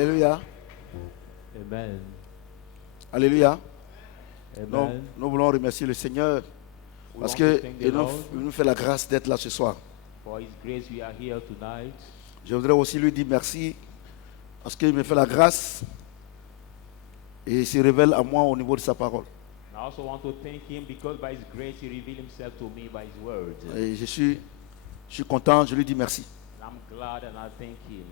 Alléluia. Amen. Alléluia. Donc, Amen. nous voulons remercier le Seigneur We parce want to qu'il thank the Lord nous fait la grâce d'être là ce soir. for His grace. We are here tonight. Je voudrais aussi lui dire merci parce qu'il me fait la grâce et il se révèle à moi au niveau de sa parole. And I also want to thank Him because by His grace He revealed Himself to me by His word. Et je suis content, je lui dis merci. I'm glad and I thank Him.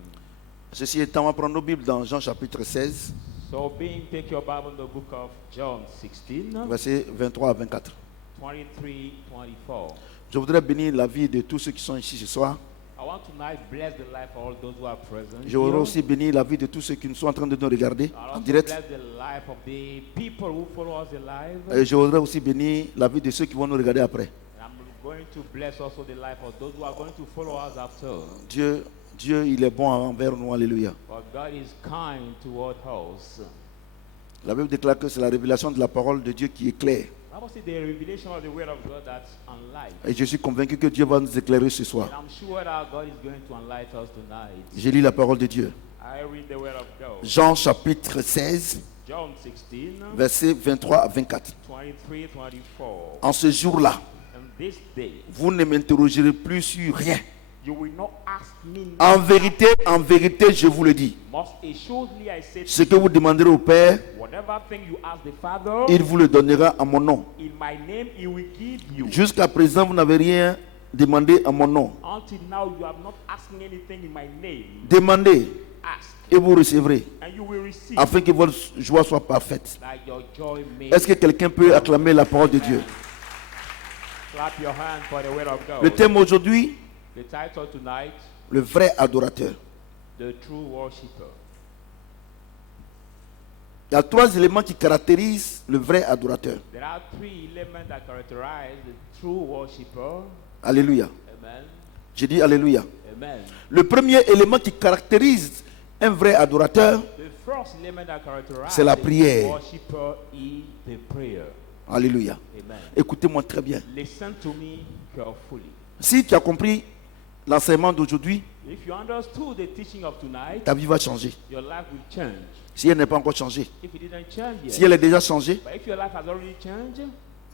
Ceci étant, on va prendre nos Bibles dans Jean chapitre 16, So, being, take your Bible in the book of John 16, versets 23 à 24. 23-24. Je voudrais bénir la vie de tous ceux qui sont ici ce soir. I want tonight bless the life of all those who are present. Je voudrais here. aussi bénir la vie de tous ceux qui sont en train de nous regarder I en also direct. bless the life of the people who follow us alive. Et je voudrais aussi bénir la vie de ceux qui vont nous regarder après. And I'm going to bless also the life of those who are going to follow us after. Dieu, il est bon envers nous. Alléluia. For God is kind toward us. La Bible déclare que c'est la révélation de la parole de Dieu qui est claire. I must say the revelation of the word of God that's unlike. Et je suis convaincu que Dieu va nous éclairer ce And soir. I'm sure that God is going to enlighten us tonight. Je lis la parole de Dieu. I read the word of God. Jean chapitre 16, John 16, versets 23 à 24. 23-24. En ce jour-là, And this day, vous ne m'interrogerez plus sur rien. you will not ask me En vérité, je vous le dis. Most assuredly I say Ce to que vous demanderez au Père, you, whatever thing you ask the Father, il vous le donnera en mon nom. in my name He will give you. Jusqu'à présent, vous n'avez rien demandé en mon nom. Until now you have not asked me anything in my name. Demandez Ask, et vous recevrez, and you will receive, afin que votre joie soit parfaite. that your joy may. Est-ce que quelqu'un peut acclamer la parole de Dieu? Clap your hands for the word of God. Le thème aujourd'hui, The title tonight, le vrai adorateur. the true worshipper. Il y a trois éléments qui caractérisent le vrai adorateur. There are three elements that characterize the true worshipper. Alléluia. Amen. J'ai dit Alléluia. Amen. Le premier élément qui caractérise un vrai adorateur, The first element that characterizes c'est la the prière. worshipper is the prayer. Alléluia. Amen. Écoutez-moi très bien. Listen to me carefully. Si tu as compris l'enseignement d'aujourd'hui, If you understood the teaching of tonight, ta vie va changer. your life will change. Si elle n'est pas encore changée, If it didn't change yet, si elle est déjà changée, but if your life has already changed,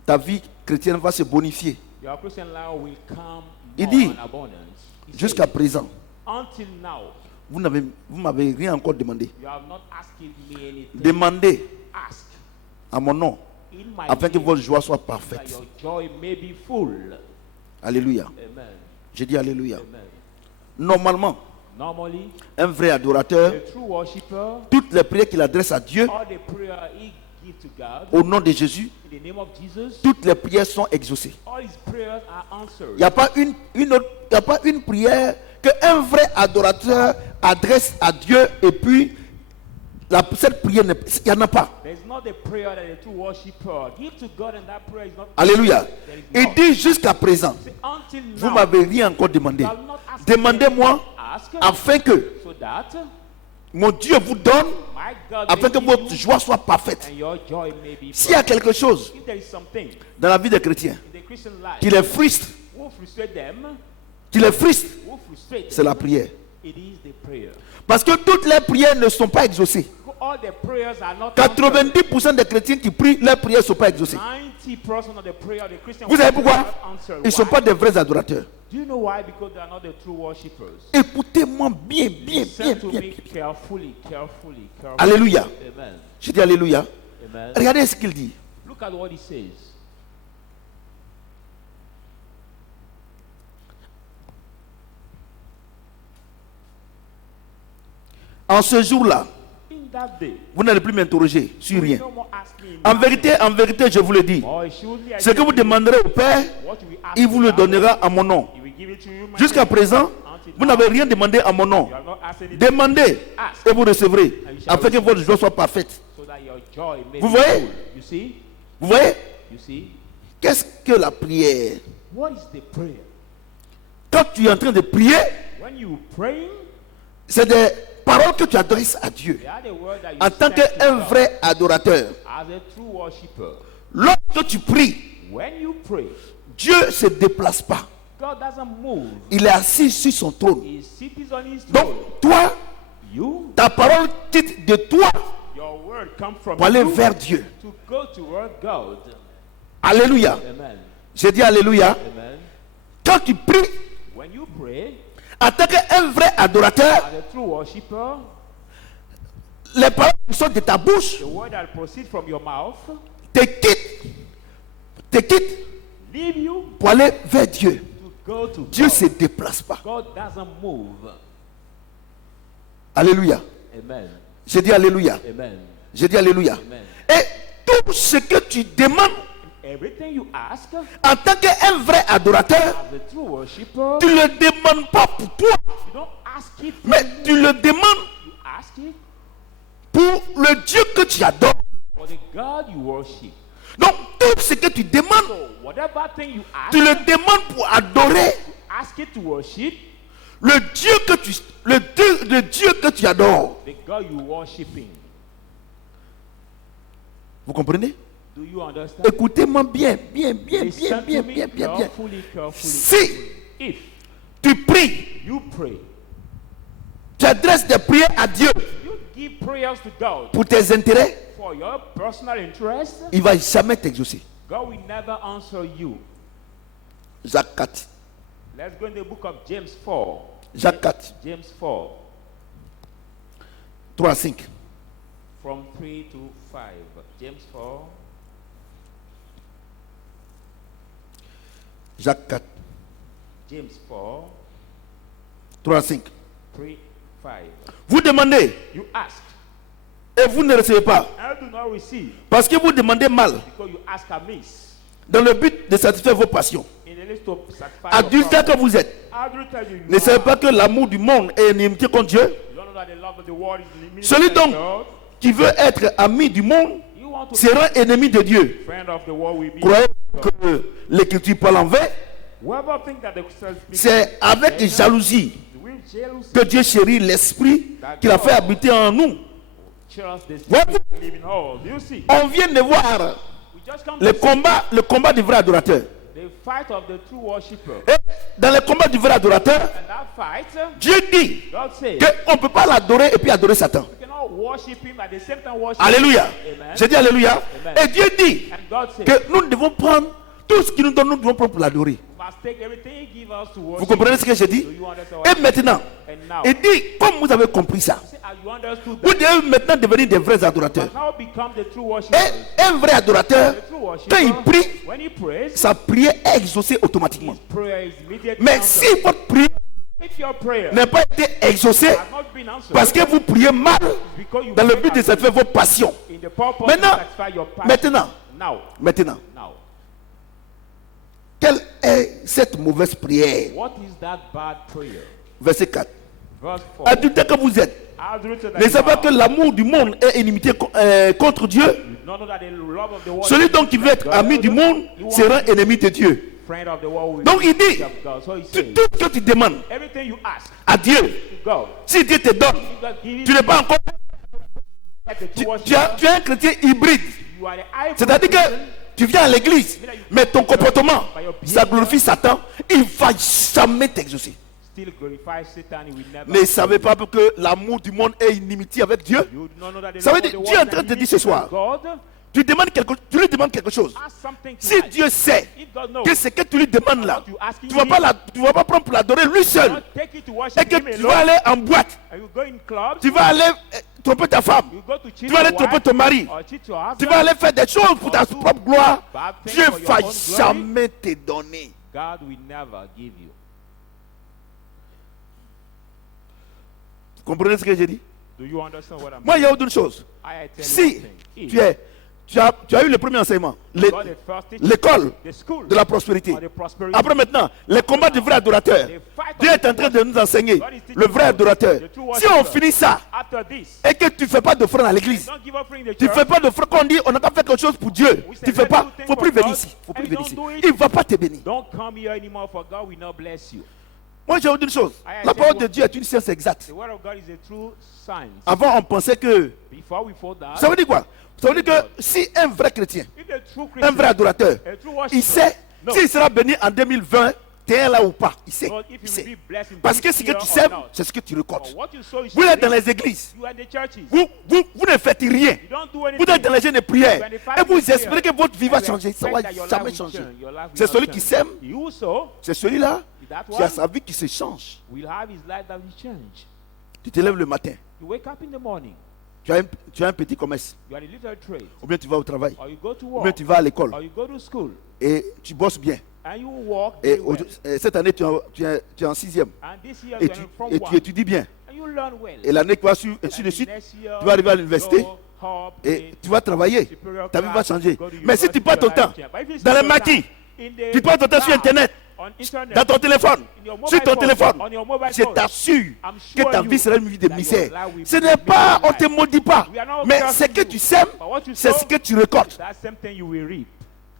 ta vie chrétienne va se bonifier. your Christian life will come Il more dit, in abundance. He jusqu'à says, présent, until now, vous m'avez rien encore demandé. you have not asked me anything. Demandez Ask à mon nom, in my afin que name, votre joie soit that parfaite. your joy may be full. Alléluia. Amen. J'ai dit Alléluia. Amen. Normalement, Normally, un vrai adorateur, the true worshipper, toutes les prières qu'il adresse à Dieu, all the prayer he gives to God, au nom de Jésus, in the name of Jesus, toutes les prières sont exaucées. all his prayers are answered. Il n'y a pas une prière qu'un vrai adorateur adresse à Dieu et puis cette prière, il n'y en a pas. There is not the prayer that the true worshipper give to God, and that prayer is not. Alléluia. There is Il not. dit jusqu'à présent, Say, until vous now, m'avez rien encore demandé. you have not asked Demandez-moi me, ask, afin que so that mon Dieu vous donne, my God afin may que give votre you, joie soit parfaite. and your joy may be S'il y a perfect. quelque chose If there is something dans la vie des chrétiens in the Christian life qui les frustre, who frustrate them, c'est la prière. it is the prayer. Parce que toutes les prières ne sont pas exaucées. All the prayers are not answered. 90% des chrétiens qui prient, leurs prières ne sont pas exaucées. 90% of the prayer of the Christian Vous savez pourquoi? are not answered. Ils ne sont Why? pas des vrais adorateurs. Do you know why? Because they are not the true worshippers. Écoutez-moi bien, bien, Listen bien, to bien. me carefully. Alléluia. Amen. Je dis Alléluia. Amen. Regardez ce qu'il dit. Look at what he says. En ce jour-là, In that day, vous n'allez plus m'interroger sur you will rien. no more ask me En vérité, je vous le dis. More surely I Ce que tell vous you, demanderez au Père, what you will ask il vous le God, donnera en mon nom. he will give it to you, my Jusqu'à name. présent, vous n'avez rien demandé en mon nom. You have not asked anything, Demandez ask, et vous recevrez, afin que votre joie soit parfaite. so that your joy may Vous be voyez? full. You see? Vous voyez? You see? Qu'est-ce que la prière? What is the prayer? Quand tu es en train de prier, When you praying, c'est des paroles que tu adresses à Dieu. they are the word that you En tant send to qu'un God vrai adorateur, as a true worshipper. lorsque tu pries, When you pray, Dieu ne se déplace pas. God doesn't move. Il est assis sur son trône. He sits on his Donc, throne. toi, You, Ta parole quitte de toi your word come from pour aller you vers Dieu. to go toward God. Alléluia. Amen. J'ai dit Alléluia. Amen. Quand tu pries When you pray, en tant qu'un vrai adorateur, as a true worshipper, les paroles qui sortent de ta bouche the word that proceeds from your mouth te quittent leave you pour aller vers Dieu. to go to Dieu ne God. se déplace pas. God doesn't move. Alléluia. Amen. J'ai dit Alléluia. Amen. J'ai dit Alléluia. Amen. Et tout ce que tu demandes Everything you ask en tant qu'un vrai adorateur, as a true worshipper, tu ne le demandes pas pour toi, you don't ask it for mais you. tu le demandes You ask it pour le Dieu que tu adores. for the God you worship. Donc tout ce que tu demandes, So whatever thing you ask, tu le demandes pour adorer ask it to worship le Dieu que tu adores. the God you worshiping. Vous comprenez? Do you understand? Écoutez-moi bien. Listen to me Bien. carefully. Si If tu pries, you pray, tu adresses des prières à Dieu you give prayers to God pour tes intérêts, for your personal interest, il ne va jamais t'exaucer. God will never answer you. Jacques 4. Let's go in the book of James 4. Jacques 4, James 4, 3 à 5. from 3 to 5. James 4, Jacques 4, James 4, 3 à 5. 3, 5. Vous demandez You ask, et vous ne recevez pas. and do not receive, Parce que vous demandez mal because you ask amiss, dans le but de satisfaire vos passions. in the list to satisfy Adultère que vous êtes, Adultère you ne savez pas que l'amour du monde est inimitié contre Dieu. You don't know that the love of the world is limited. Celui donc qui veut être ami du monde You want to sera ennemi de Dieu. be friend of the world will be. Croyez que l'écriture parle en vrai? Whoever think that the C'est avec jalousie will jealous que Dieu chérit l'esprit qu'il a fait habiter en nous. cheers the Ouais. spirit living all. You see, On vient de voir we just come le to combat du vrai adorateur. the fight of the true worshipper. Et dans le combat du vrai adorateur, And that fight, Dieu dit God says, qu'on ne peut pas l'adorer et puis adorer Satan. we cannot worship him at the same time worship Alléluia. Amen. J'ai dit Alléluia. Amen. Et Dieu dit And God says, que nous devons prendre tout ce qu'il nous donne, nous devons prendre pour l'adorer. we must take everything he gives us to worship. Vous comprenez ce que j'ai dit? Do you understand Et what maintenant, And now, il dit, comme vous avez compris ça, say, as you understood vous that, devez maintenant devenir des vrais adorateurs. now become the true worshippers. Et un vrai adorateur, The true quand il worshipper, prie, when he prays, sa prière est exaucée automatiquement. his prayer is immediately Mais answered. si votre prière If your prayer n'a pas été exaucée has not been answered, parce que vous priez mal because you dans le pray but de satisfaire vos passions. in the purpose Maintenant, to satisfy your passion. Maintenant, Now, quelle est cette mauvaise prière? what is that bad prayer? Verset 4. Verse 4. Adultère que vous êtes, Adultery that ne you savez pas are, que l'amour du monde est inimité contre Dieu? you don't know that the love of the world Celui is donc qui veut être God. ami du monde sera ennemi de Dieu. Friend of the world will Donc be il dit, of God. So he tout says, ce que tu demandes everything you ask à Dieu, to God, si Dieu te donne, if God gives tu n'es pas encore, like the true tu es un chrétien hybride. you are the high C'est-à-dire que person, tu viens à l'église, mais ton comportement, ça glorifie Satan, il ne va jamais t'exaucer. still glorify Satan, he will never. Ne savez pas que l'amour du monde est inimitié avec Dieu? You do not know that the Ça veut love of dire, the Dieu est en world train de te is dire ce soir, God. tu lui demandes quelque chose. Ask something Si tonight. Dieu sait If God knows, que ce que tu lui demandes là, what you asking tu ne vas pas prendre pour l'adorer lui him, seul, not take it to worship et que him tu alone. vas aller en boîte, And you go in clubs, tu vas aller tromper ta femme, you go to cheat tu vas aller your tromper wife, ton mari, or cheat your husband, tu vas aller faire des choses pour ta propre gloire, bad things Dieu for ne your va own glory. jamais te donner. God will never give you. Vous comprenez ce que j'ai dit? Do you understand what I'm Moi, il y a saying? autre chose. I tell you Si one thing. tu as eu le premier enseignement, You got the first teaching, l'école the school de la prospérité. or the prosperity. Après maintenant, les combats du vrai adorateur. The fight Dieu of est en train de nous enseigner le vrai adorateur. Si on finit ça After this, et que tu ne fais pas d'offrande à l'église, don't give offering in the tu ne church. fais pas d'offrande, quand on dit on n'a qu'à faire quelque chose pour Dieu, tu ne fais pas, il ne faut plus venir ici. Faut plus And venir don't ici. do it. Il ne va pas te bénir. Don't come here anymore, for God will not bless you. Moi, j'ai dit une chose. I La tell parole you de what- Dieu est une science exacte. The word of God is a true science. Avant, on pensait que. Before we fall down, Ça veut dire quoi? Ça veut dire que si un vrai chrétien, if the true un vrai Christian, adorateur, a true worshiper, il sait no, s'il sera béni en 2020 tu es là ou pas. Il sait. But if Il you sait. will be blessed in Parce this que ce que year tu or sèmes, not. c'est ce que tu But récoltes. what you sow is Vous êtes dans reap. les églises. You are in the churches. Vous ne faites rien. You don't do Vous anything. êtes dans les jeunes de prière. You are in the Et fight vous this year. espérez que votre vie va And you changer. Ça ne expect va that your jamais life will changer. change. Your life will C'est not celui qui change. sème. You sow, C'est celui-là that qui a one sa vie qui se change. will have his life that will change. Tu te lèves le matin. You wake up in the morning. Tu as un petit commerce. You are a little trade. Ou bien tu vas au travail. Or you go to Ou bien work. tu vas à l'école. Or you go to school. Et tu bosses bien. And you walk Et very well. cette année, tu es en 6e. And this year Et you are from et tu one. étudies bien. And you learn well. Et l'année qui va suivre, ainsi de suite, tu vas arriver à l'université et tu vas travailler. Ta vie va changer. Mais si tu passes ton temps dans les maquis, tu passes ton temps sur Internet, dans ton téléphone, sur ton téléphone, je t'assure que ta vie sera une vie de misère. Ce n'est pas, on ne te maudit pas, mais ce que tu sèmes, c'est ce que tu récoltes. that same thing you will reap.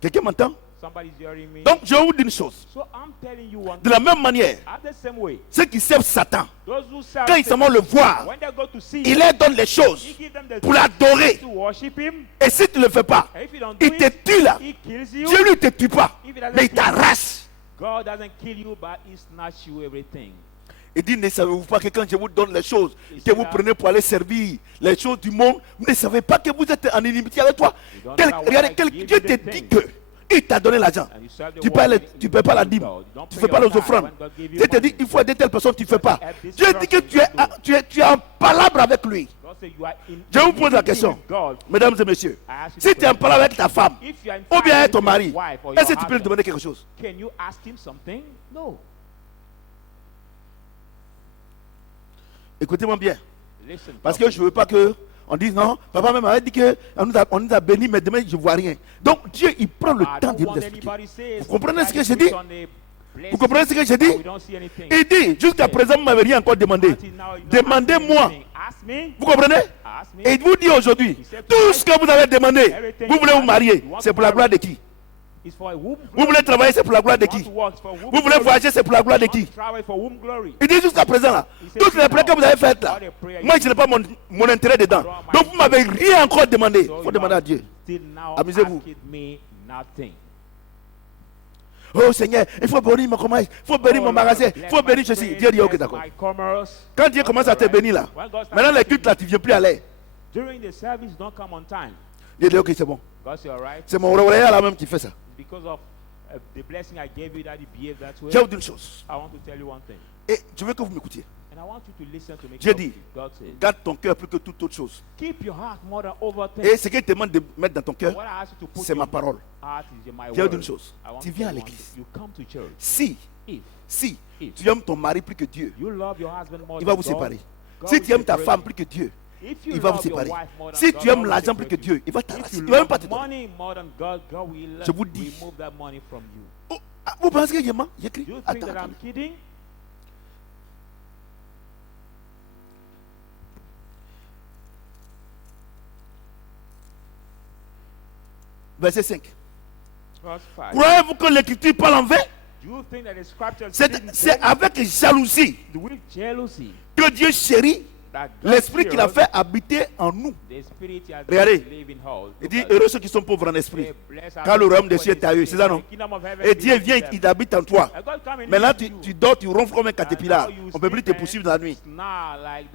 Quelqu'un m'entend? Somebody's hearing me. Donc je vous dis une chose. So I'm telling you one De la même manière, the same way. ceux qui servent Satan, Those who serve quand ils s'en vont le voir, when they go to see il leur donne les choses he give them the pour l'adorer. to worship him. Et si tu ne le fais pas, And if you don't do il te it, tue là. he kills you. Dieu lui ne te tue pas, If he doesn't mais il kill you, t'arrache. God doesn't kill you, but he snatch you everything. Il dit, ne savez-vous pas que quand je vous donne les choses que vous prenez pour aller servir les choses du monde, vous ne savez pas que vous êtes en inimitié avec toi. Dieu te dit que il t'a donné l'argent. Tu ne paies pas la dîme. Tu ne fais pas les offrandes. Dieu te dit, il faut aider telle personne, tu ne fais pas. Dieu dit que tu es en palabre avec lui. Je vous pose la question, mesdames et messieurs. Si tu es en palabre avec ta femme, ou bien avec ton mari, est-ce que tu peux lui demander quelque chose? Can you ask him something? No. Écoutez-moi bien. Listen. Parce que je ne veux pas que on dise non, papa même avait dit qu'on nous a bénis, mais demain je ne vois rien. Donc Dieu, il prend le temps de nous expliquer. Vous comprenez ce que je dis? Vous comprenez ce que je dis? Il dit, jusqu'à présent, vous ne m'avez rien encore demandé. Demandez-moi. Vous comprenez? Et il vous dit aujourd'hui, tout ce que vous avez demandé, vous voulez vous marier, c'est pour la gloire de qui? Vous voulez travailler, c'est pour la gloire de qui? Vous voulez voyager, c'est pour la gloire de qui? Il dit jusqu'à présent là, toutes les prières que vous avez faites là, moi je n'ai pas mon intérêt dedans. Donc vous ne m'avez rien encore demandé. Il faut demander à Dieu. Amusez-vous. Oh Seigneur, il faut bénir mon commerce, il faut bénir mon magasin, il faut bénir ceci. Dieu dit ok d'accord. Quand Dieu commence à te bénir là, maintenant les cultes là, tu ne viens plus à l'air. Dieu dit ok c'est bon. C'est mon réveil là même qui fait ça. Because of the blessing I gave you that you behave that way. Je vais vous dire une chose. I want to tell you one thing. Et je veux que vous m'écoutiez. And I want you to listen to me. J'ai dit, God says, garde ton cœur plus que toute autre chose. keep your heart more than over things. Et ce qu'il te demande de mettre dans ton cœur, What I ask you to put c'est ma in parole. heart is my Je vais vous dire word. une chose. I want Tu to viens à tell you one l'église. thing. You come to church. Si If tu aimes ton mari plus que Dieu, you love your husband more il va than vous God, séparer. God Si will tu aimes ta separate femme you. plus que Dieu, If you il va vous love your séparer. wife more than Si God, tu aimes God will l'argent plus que separate you. Dieu, il va If t'arracher. you Il va même pas love te donner. money more than God, God will Je vous dis. remove that money from you. Oh, ah, vous pensez que je mens? J'écris. Do you think Attends, that I'm attends. kidding? Verset 5. Verse 5. Croyez-vous que l'écriture parle en vain? Do you think that the scripture C'est avec jalousie with jealousy que Dieu chérit that God l'esprit qu'il a fears fait habiter en nous. the spirit he has Regardez. live in all. Il dit, heureux ceux qui sont pauvres en esprit, car le royaume des cieux est à eux. C'est ça non? Et Dieu vient, il habite en toi. Maintenant, tu dors, tu ronfles comme un caterpillar. On ne peut plus te poursuivre dans la nuit.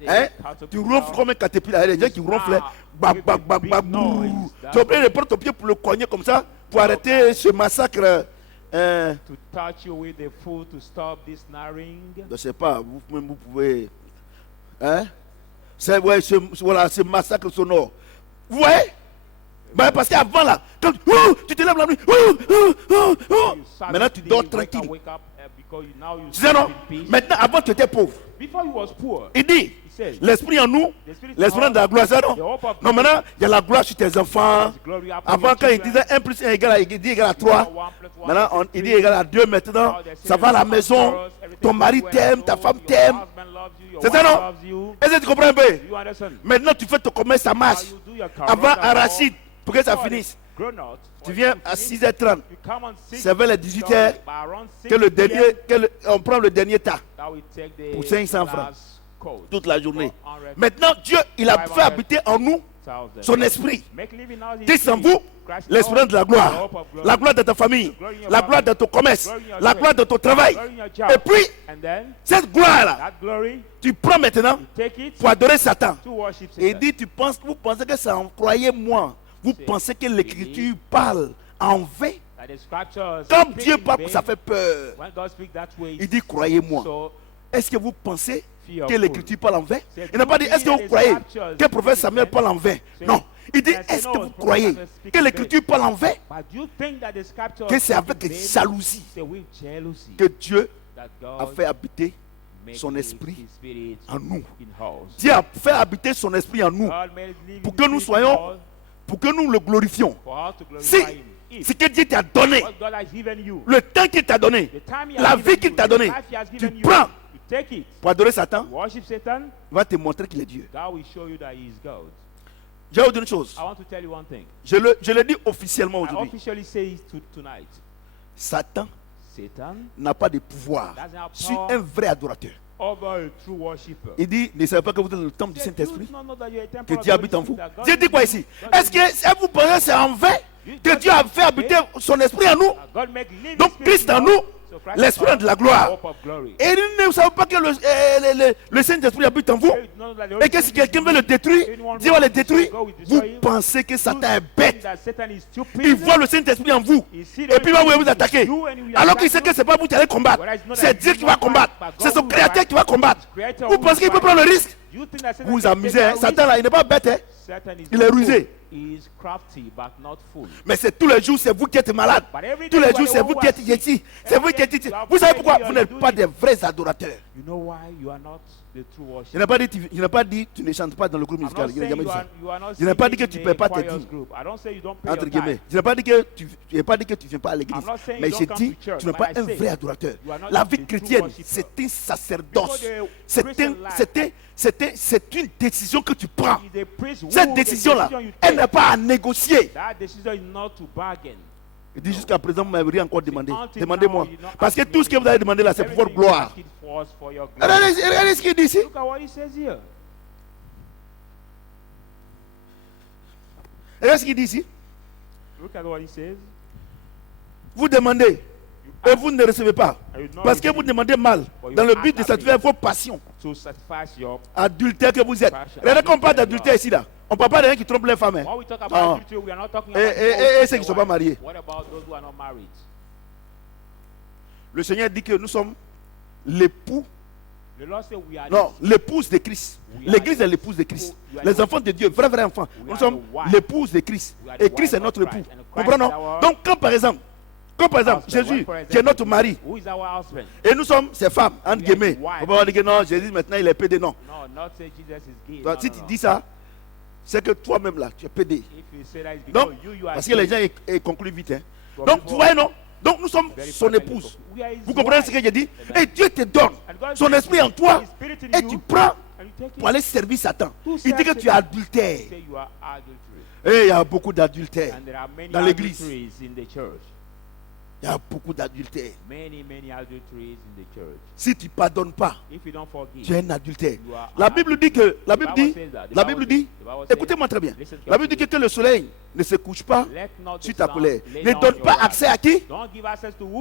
Hein? Tu ronfles comme un caterpillar. Il y a des gens qui ronflent. Bak, bak, bak, bak, brrr. Tu es obligé de prendre ton pied pour le cogner comme ça, pour arrêter ce massacre. To touch you with the food to stop this snaring. Je ne sais pas, vous pouvez. Hein? C'est ouais, voilà, ce massacre sonore. Vous voyez? Ben, parce qu'avant là, quand tu te lèves la nuit, maintenant tu dors tranquille. C'est ça non? Maintenant, avant tu étais pauvre. Before you was poor, Il dit, l'esprit en nous, l'esprit de la gloire, ça non? Non, maintenant, il y a la gloire sur tes enfants. Avant, quand il disait 1 plus 1 égale à 3, maintenant, il dit égal à 2 maintenant. Ça va à la maison, ton mari t'aime, ta femme t'aime. C'est ça non? Est-ce que tu comprends un peu? Maintenant, tu fais ton commerce, ça marche. Avant, arachide, pour que ça finisse. Tu viens à 6h30. C'est vers les 18h que le dernier, on prend le dernier tas pour 500 francs toute la journée. Maintenant, Dieu, il a fait habiter en nous son esprit. Christ en vous, l'esprit de la gloire. La gloire de ta famille, la gloire de ton commerce, la gloire de ton travail. Et puis, cette gloire-là, tu prends maintenant pour adorer Satan. Et il dit, vous pensez que c'est en croyez-moi. Vous pensez que l'écriture parle en vain. Quand Dieu parle, ça fait peur. Il dit, croyez-moi. Est-ce que vous pensez que l'écriture parle en vain? Il n'a pas dit, est-ce que vous croyez que le prophète Samuel parle en vain? Non. Il dit, est-ce que vous croyez que l'écriture parle en vain? Que c'est avec jalousie que Dieu a fait habiter son esprit en nous. Dieu a fait habiter son esprit en nous pour que nous soyons, pour que nous le glorifions. Si ce que Dieu t'a donné, le temps qu'il t'a donné, la vie qu'il t'a donné, tu prends pour adorer Satan, il va te montrer qu'il est Dieu. Je vais vous dire une chose. Je le dis officiellement aujourd'hui. Satan n'a pas de pouvoir sur un vrai adorateur. Il dit, ne savez pas que vous êtes le temple du Saint-Esprit, que Dieu habite en vous. Dieu dit quoi ici? Est-ce que vous pensez que c'est en vain que Dieu a fait habiter son esprit en nous? Donc Christ en nous, l'esprit de la gloire. Et ne savez pas que le Saint-Esprit habite en vous? Et que si quelqu'un veut le détruire, Dieu va le détruire. Vous pensez que Satan est bête. Il voit le Saint-Esprit en vous. Et puis il va vous attaquer. Alors qu'il sait que ce n'est pas vous qui allez combattre. C'est Dieu qui va combattre. C'est son créateur qui va combattre. Vous pensez qu'il peut prendre le risque? Vous vous amusez. Hein? Satan là, il n'est pas bête. Hein? Il est rusé. Mais c'est tous les jours, c'est vous qui êtes malade. Tous les jours, c'est vous qui êtes ici. C'est vous qui êtes ici. Vous savez pourquoi vous n'êtes pas des vrais adorateurs? Je n'ai pas dit tu ne chantes pas dans le groupe musical. Je n'ai pas dit que tu ne paies pas tes dîmes. Entre guillemets. Je n'ai pas dit que tu ne viens pas à l'église. Mais j'ai dit tu n'es pas un vrai adorateur. La vie chrétienne, c'est un sacerdoce. C'est une décision que tu prends. Cette décision-là, elle n'est pas à négocier. Il dit jusqu'à présent, vous ne m'avez rien encore demandé. Demandez-moi. Parce que tout ce que vous avez demandé là, c'est pour votre gloire. Regardez ce qu'il dit ici. Regardez ce qu'il dit ici. Vous demandez et vous ne recevez pas. Parce que vous demandez mal. Dans le but de satisfaire vos passions. Adultère que vous êtes. Regardez qu'on parle d'adultère ici là. On ne parle pas de gens qui trompent les femmes. Hein. Et ceux qui ne sont pas mariés. Le Seigneur dit que nous sommes l'époux. Non, l'épouse de Christ. L'église est l'épouse de Christ. Les enfants de Dieu, vrais enfants. Nous sommes l'épouse de Christ. Et Christ est notre époux. Comprenez? Donc, quand par exemple, Jésus, qui est notre mari, et nous sommes ses femmes, entre guillemets, on va dire que non, Jésus maintenant il est pédé. Non. Donc, si tu dis ça, c'est que toi-même là, tu es pédé. Donc, parce que les gens ils concluent vite. Hein. Donc, vous voyez, non? Donc, nous sommes son épouse. Vous comprenez ce que j'ai dit? Et Dieu te donne son esprit en toi, et tu prends pour aller servir Satan. Il dit que tu es adultère. Et il y a beaucoup d'adultères dans l'église. Il y a beaucoup d'adultères. Si tu ne pardonnes pas, tu es un adultère. La Bible dit, écoutez-moi très bien. La Bible dit que le soleil ne se couche pas sur ta colère. Ne donne pas accès à qui?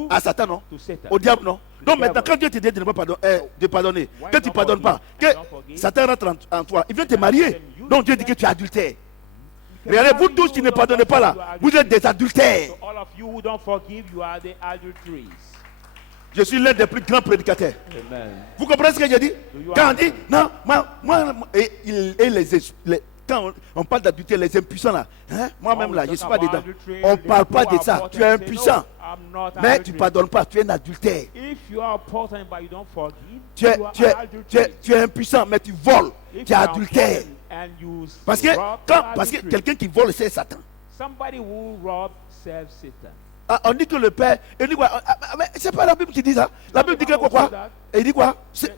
À Satan, non? Au diable, non? Donc maintenant, quand Dieu te dit de ne pas pardonner, que tu ne pardonnes pas, que Satan rentre en toi, il vient te marier. Donc Dieu dit que tu es adultère. Regardez, vous tous qui ne pardonnez pas là, vous êtes des adultères. Je suis l'un des plus grands prédicateurs. Amen. Vous comprenez ce que j'ai dit? Quand on dit, non, quand on parle d'adultère, les impuissants là, hein, moi-même là, je ne suis pas dedans. On ne parle pas de ça. Tu es impuissant. Mais tu ne pardonnes pas, tu es un adultère. Tu es impuissant, mais tu voles. Tu es adultère. Parce que quelqu'un qui vole, c'est Satan. Ah, on dit que le Père, il dit quoi? Mais c'est pas la Bible qui dit ça. La Bible dit que quoi? Et il dit quoi?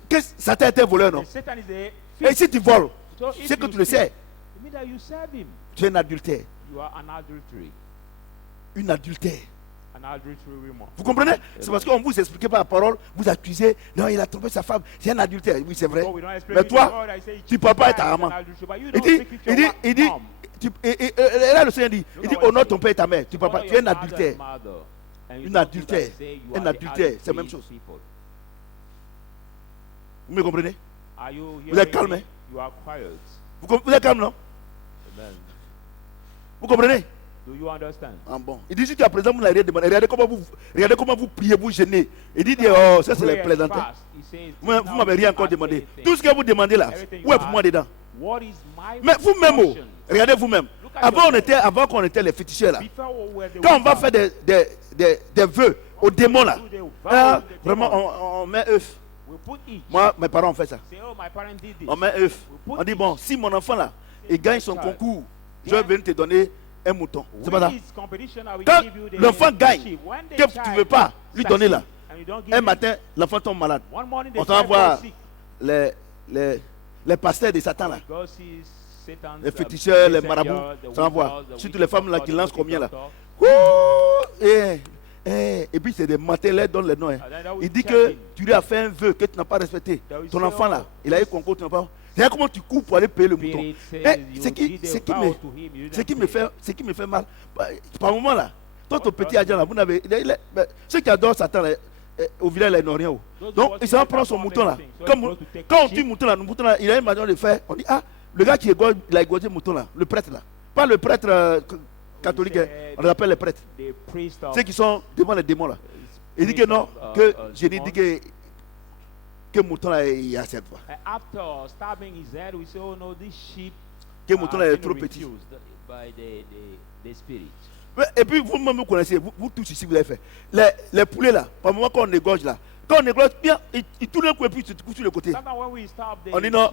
Que Satan est un voleur, non? Et si tu voles, c'est que tu le sais. Tu es un adultère. Une adultère. Vous comprenez? C'est parce qu'on vous explique par la parole, vous accusez, non, il a trompé sa femme, c'est un adultère. Oui, c'est vrai. Mais toi, tu ne peux pas être amant. Il dit, Et là, le Seigneur dit, il dit, honore ton père et ta mère. Tu es un adultère. Une adultère. Un adultère, c'est la même chose. Vous me comprenez? Vous êtes calme, hein? Vous êtes calme, non? Vous comprenez? Do you understand? Ah bon. Il dit jusqu'à présent, vous n'avez rien demandé. Regardez comment vous priez, vous gênez. Il dit, oh, ça c'est les plaisanteries. Vous ne m'avez rien encore demandé. Tout ce que vous demandez là, où est pour moi dedans? Mais vous-même, regardez vous-même. Avant qu'on était les féticheurs là, quand on va faire des vœux aux démons là, vraiment on met œuf. Moi, mes parents ont fait ça. On met œuf. On dit, bon, si mon enfant là, il gagne son concours, je vais venir te donner un mouton. C'est pas ça. Quand l'enfant gagne, que tu ne veux pas lui donner là, un matin, l'enfant tombe malade. On s'en va voir les pasteurs de Satan là. Les féticheurs, les marabouts, ça va voir. Surtout les femmes là qui lancent combien là. Et puis c'est des matins, là donnent les noms. Il dit que tu lui as fait un vœu que tu n'as pas respecté. Ton enfant là, il a eu concours, tu n'as pas. C'est comment tu cours pour aller payer le mouton. Ce qui me fait mal. Par moment là, toi ton petit agent là, vous n'avez. Ceux qui adorent Satan là, au village là, ils n'ont rien. Donc il s'en prend son mouton là. Quand on tue mouton là, il a une manière de faire. On dit, ah, le gars qui égorge, il a égorgé le mouton là, le prêtre là. Pas le prêtre catholique, on l'appelle les prêtres. Ceux qui sont devant les démons là. Il dit que non, que je dis que mouton là il y a cette fois. Que mouton là est trop petit. Et puis vous-même vous connaissez, vous tous ici vous l'avez fait. Les poulets là, par moment quand on égorge là, quand on égorge bien, il tourne un coup et puis il se couche sur le côté. On dit non,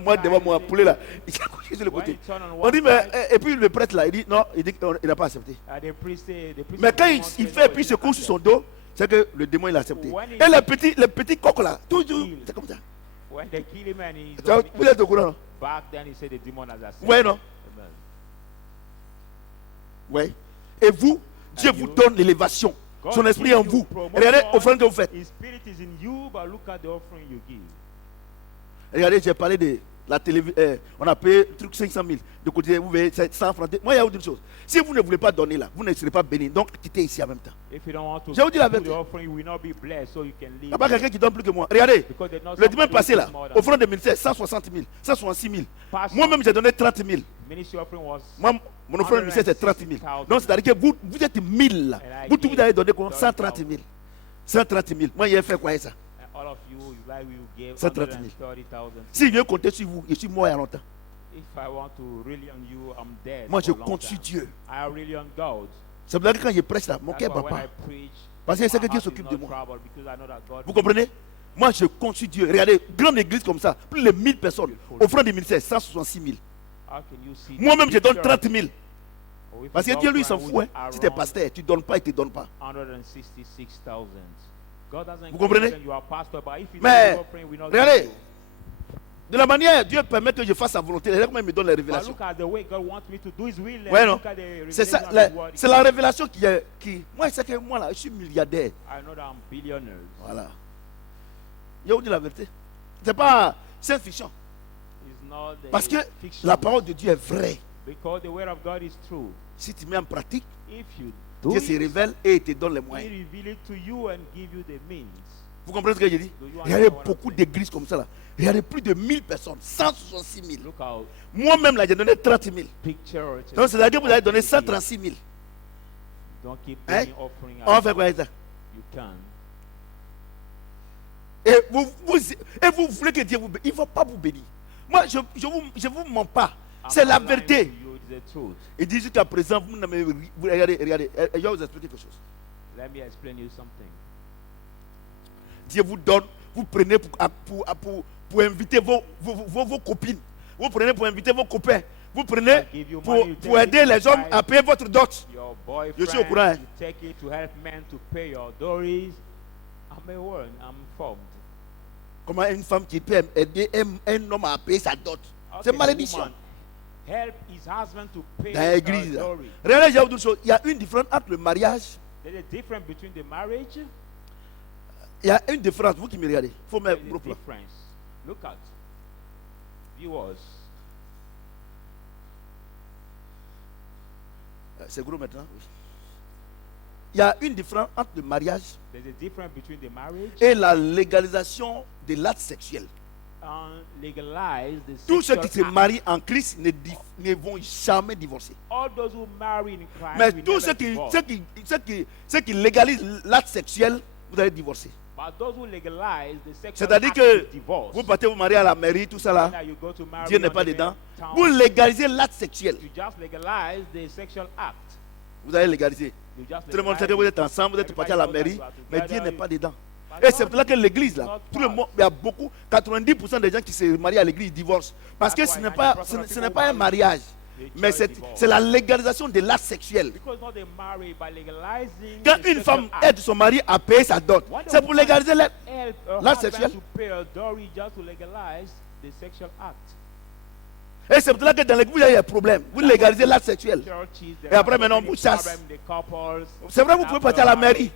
moi devant moi, poulet là, il s'est couché sur le côté. On dit mais, et puis le prêtre là, il dit non, il dit qu'il n'a pas accepté. Mais quand il fait et puis il se couche sur son dos, c'est que le démon il a accepté. Et les petits coqs là, toujours, c'est comme ça. Vous êtes au courant, non? Oui, non? Oui. Et vous, Dieu vous donne l'élévation. Son esprit est en vous. Regardez l'offrande que vous faites. Regardez, j'ai parlé de la télévision. On a payé truc 500 000. De côté, vous voyez, c'est 100 francs. Moi, il y a une chose. Si vous ne voulez pas donner là, vous ne serez pas béni. Donc, quittez ici en même temps. Je vous dis la vérité. Il n'y a pas quelqu'un qui donne plus que moi. Regardez, le dimanche passé là, offrande de ministère, 160 000, 166 000. Moi-même, j'ai donné 30 000. Moi, mon offrande de ministère, c'est 30 000. Donc, c'est-à-dire que vous êtes 1000 là. Vous tous, vous avez donné quoi? 130 000. 130 000. Moi, j'ai fait quoi ça? 130 000. Si je viens compter sur vous, je suis mort il y a longtemps. Moi, je compte sur Dieu. C'est pour ça que quand je prêche là, mon cœur ne bat pas. Parce que c'est que Dieu s'occupe de moi. Vous comprenez? Moi, je compte sur Dieu. Regardez, grande église comme ça, plus de 1000 personnes. Offrande du ministère, 166 000. Moi-même, je donne 30 000. Parce que Dieu, lui, s'en fout. Hein. Si tu es pasteur, tu ne donnes pas, il ne te donne pas. Vous comprenez? Mais, regardez, de la manière Dieu permet que je fasse sa volonté, regardez comment il me donne les révélations. Ouais, non? C'est ça, c'est la révélation qui. Moi, c'est que moi, là, je suis milliardaire. Voilà. Je vous dis la vérité. C'est pas science fiction. Parce que la parole de Dieu est vraie. Si tu mets en pratique, Dieu se révèle et il te donne les moyens. Vous comprenez ce que je dis? Il y a beaucoup d'églises comme ça là. Il y a plus de 1000 personnes, 166 000. Moi-même là, j'ai donné 30 000. Donc c'est-à-dire que vous avez donné 136 000. Hein? On va faire quoi avec ça? Et vous voulez que Dieu vous bénisse. Il ne va pas vous bénir. Moi, je ne vous mens pas. C'est la vérité. Il dit jusqu'à présent, vous n'avez. Regardez, je vais vous expliquer quelque chose. Dieu vous donne, vous prenez pour inviter vos copines. Vous prenez pour inviter vos copains. Vous prenez pour aider les hommes à payer votre dot. Je suis au courant. Comment une femme qui peut aider un homme à payer sa dot? C'est malédiction. Dans l'église. Regardez, je vais vous dire une chose. Il y a une différence entre le mariage. Il y a une différence. Vous qui me regardez. Il faut mettre groupe là. Look at. Viewers. C'est gros maintenant. Oui. Il y a une différence entre le mariage There's a difference between the marriage et la légalisation de l'acte sexuel. and legalize the Tous ceux sexual qui se act. marient en Christ ne vont jamais divorcer. All those who marry in Christ Mais will tous never divorce. ceux qui légalisent l'acte sexuel, vous allez divorcer. But those who legalize the sexual C'est-à-dire act que will divorce. vous partez vous marier à la mairie, tout ça là, Now you go to marry Dieu n'est on pas the dedans. town, Vous légalisez l'acte sexuel. you just legalize the sexual act. Vous allez légaliser. You just Tout le monde sait legalize que vous it. êtes ensemble, vous êtes partis à la Everybody mairie, knows that you are mais together, Dieu n'est pas dedans. But Et c'est God pour cela que l'église là, is not tout le part. monde, il y a beaucoup, 90% des gens qui se marient à l'église ils divorcent. Parce que That's ce why n'est pas, 90% of ce n'est people pas un marry, mariage, they mais just divorce. c'est la légalisation de l'acte sexuel. Because not they marry by legalizing Quand the une sexual femme act. aide son mari à payer sa dot, When the c'est pour woman légaliser l'acte. help her L'acte husband sexuel. to pay a dowry just to legalize the sexual act. Et c'est pour cela que dans l'église, il y a des problèmes. Vous légalisez l'acte sexuel. Churches, there Et après, are so maintenant, many vous chasse. problems, the couples. C'est vrai, vous pouvez partir à la mairie.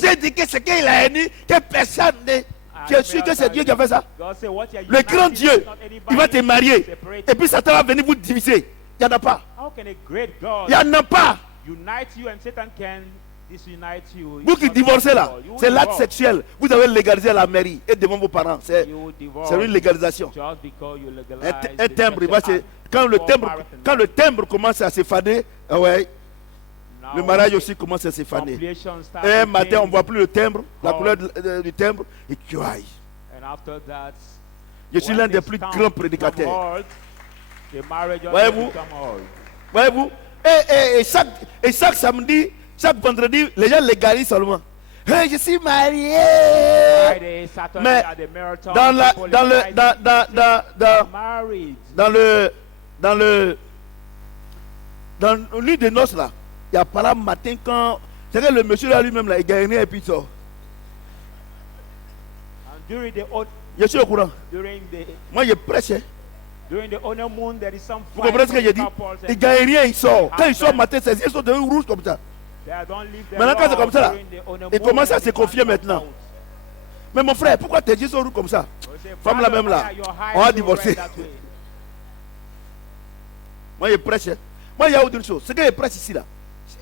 J'ai dit que ce qu'il a dit, que personne ne. Tu es sûr que c'est Dieu qui a fait ça? God say, what you are Le grand uniting Dieu, is not anybody il va te marier. separate. Et puis Satan va venir vous diviser. Il n'y en a pas. How can a great God Il n'y en a pas. unite you and Satan can disunite you? Vous It's qui not divorcez là, possible. You will c'est l'acte divorce. sexuel. Vous avez légalisé à la mairie et devant vos parents. C'est You will divorce une légalisation. just because you Un, legalize un the timbre, il va sexual se- act quand before le timbre commence à s'effader, ouais, Now, le mariage aussi commence à s'effader. completion starts Et un to matin, on ne change, voit plus le timbre, la Oh. couleur du timbre, et tu ailles. and after that, Je suis when l'un des the plus stamp grands become prédicateurs. old, the marriage also Voyez-vous? become old. Voyez-vous? Et chaque samedi, chaque vendredi, les gens légalisent seulement. Hey, je suis marié. Friday, Saturday Mais at the marathon, dans la, people dans le, legalize married. dans le nuit de noces là, il y a pas là matin quand, c'est que le monsieur là lui-même là, il gagne et puis il sort. And during the hon- Je suis au courant. during the Moi, je prêche. Hein. during the honeymoon, there is some Vous fight comprenez ce que from j'ai dit? couples Il and gagne rien, il sort. Quand il sort husband- matin, ses yeux sont devenus rouges comme ça. they don't leave their Maintenant, quand c'est love comme ça, là, during the honeymoon il commence à and se the confier man maintenant. comes out. Mais mon frère, pourquoi tes yeux sont rouges comme ça? They say, Femme là "Brother, même là, why are your eyes on va so divorcer. red that way?" Moi, je prêche. Hein. Moi, il y a autre chose. Ce que je prêche ici là,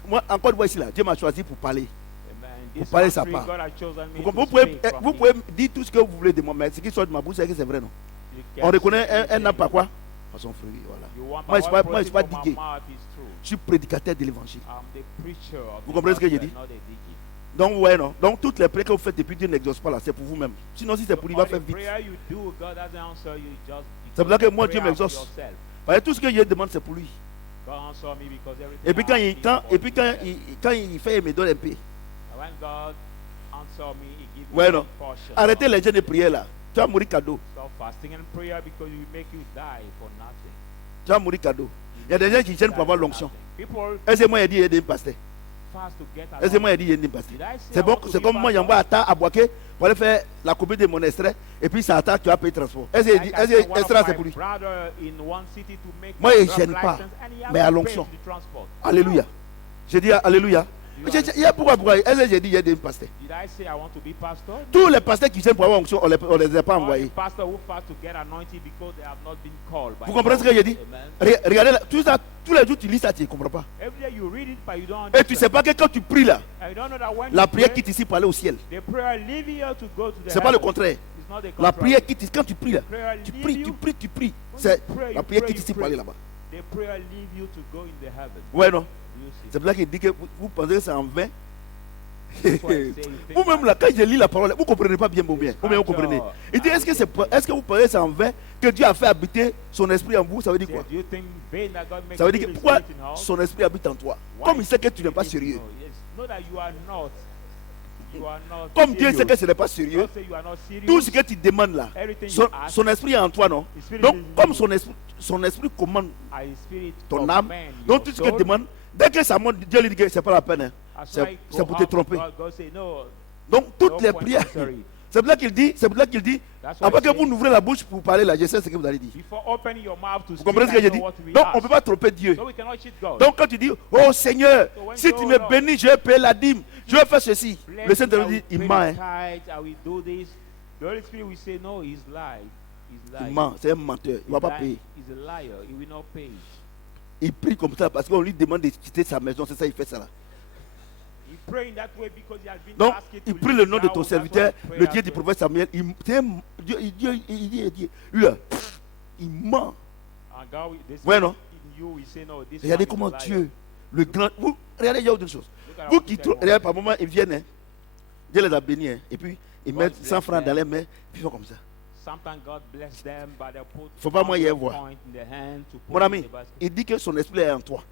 moi, encore une fois ici là, Dieu m'a choisi pour parler. Amen. Vous This parlez sa country, part. God has chosen me Vous, to vous pouvez, speak from vous it. pouvez dire tout ce que vous voulez de moi, mais ce qui sort de ma bouche, c'est que c'est vrai, non? You On can reconnaît say un anything. n'a pas quoi? À son fruit, voilà. You want Moi, my je word ne suis proceed pas from my digué. mouth is true. Je suis prédicateur de l'évangile. I'm the preacher of Vous the comprenez ce que j'ai gospel, dit? not a digit. Donc, ouais, non. Donc, toutes les prières que vous faites depuis Dieu n'exauce pas là, c'est pour vous-même. Sinon, si c'est pour lui, il va All faire the vite. prayer you do, God doesn't answer you just C'est pour ça que because moi, you Dieu pray m'exauce. out yourself. Parce que tout ce que je demande, c'est pour lui. God answer me because everything Et puis, I ask is for quand himself. il fait, il me donne un peu. And when God answer me, he gives Ouais, me non. a portion. Arrêtez les jeunes de prière là. Tu vas mourir cadeau. Stop fasting and prayer because it will make you die for nothing. Tu vas mourir cadeau. Il y a des gens qui gênent pour avoir l'onction. People Est-ce que moi, il dit, il y a des pasteur. fast to get Est-ce que moi, il dit, il y a des pasteur. Did I say C'est I bon, want to c'est be comme moi, pastor? j'envoie à ta à Boaké pour aller faire la copie de mon extrait. Et puis, ça attaque, tu vas payer transport. Est-ce Like I que said, one of extrait, c'est my pour lui? brother in one city to make Moi, a il driver's gêne pas, license and he has mais à to l'onction. pay the transport. Alléluia. J'ai dit Alléluia. Il y a pourquoi est-ce que j'ai dit il y a des pasteurs? Did I say I want to be pastor? Tous les pasteurs qui gênent pour avoir onction, on ne les a pas All the envoyés. pastors who fast to get anointed because they have not been called by Vous comprenez ce que j'ai dit? Amen. Regardez, tout ça, tous les jours tu lis ça, tu ne comprends pas. Every day you read it, but you don't Et tu ne sais understand. pas que quand tu pries là, And you don't know that when la you prière pray, quitte ici pour aller au ciel. the prayer leave here to go to the C'est pas le heaven. contraire. It's not the La contrary. prière quitte ici. Quand tu pries là, Prayer tu leave pries, you. tu pries, tu pries. When C'est you pray, la you prière pray, quitte you ici pour pray. aller là-bas. The prayer leave you to go in the heaven. Ouais, non? You see. C'est pour ça qu'il dit que vous pensez que c'est en vain. That's why I say you think Vous-même là, quand je lis la parole, vous ne comprenez pas bien, bien. Ou bien vous Scripture. comprenez. Il dit, est-ce que vous pensez que c'est en vain que Dieu a fait habiter son esprit en vous? Ça veut dire Say, quoi? do you think vain that God makes Ça veut dire you que his pourquoi spirit in us? son esprit habite en toi? Why Comme il sait que tu n'es pas is it sérieux. no? Yes. Know that you are not. You are not Comme Dieu serious. sait que ce n'est pas sérieux, God say you are not serious. tout ce que tu demandes là, Everything son, you ask, son esprit est en toi, non? his spirit Donc, is in comme you. son esprit commande And his spirit ton âme, command donc your tout ce que tu soul. demandes, dès que ça monte, Dieu lui dit que c'est pas la peine. Hein. As C'est I c'est go pour te out, tromper. God say, no, Donc, toutes no les point prières, necessary. c'est pour là qu'il dit, That's why après I que say, vous n'ouvrez la bouche pour parler là, je sais ce que vous allez dire. before opening your mouth to Vous speak, comprenez ce que I j'ai know dit? what we Donc, on ne ask. peut pas tromper Dieu. So we cannot cheat God. Donc, quand tu dis, oh Seigneur, So when si you tu go, me Lord, bénis, je vais payer la dîme, je vais faire ceci. bless Le Seigneur you, dit, I il will ment. pay Hein. the tithe, I will do this. The Holy Spirit will say, no, he's lying. He's Il lying. ment, c'est un menteur. Il ne va pas He's payer. lying. He's a liar. He will not pay. Il prie comme ça parce qu'on lui demande de quitter sa maison. C'est ça, il fait ça là. Donc, il prie le nom de ton serviteur, le Dieu du prophète Samuel. Il ment. Ouais, non? Regardez comment Dieu, le grand. Vous, regardez, il y a autre chose. Vous qui regardez par moment, ils viennent. Hein, Dieu les a bénis. Hein, et puis, ils mettent 100 francs dans les mains. Puis ils font comme ça. Il ne faut pas moi y voir. Mon ami, il dit que son esprit est en toi.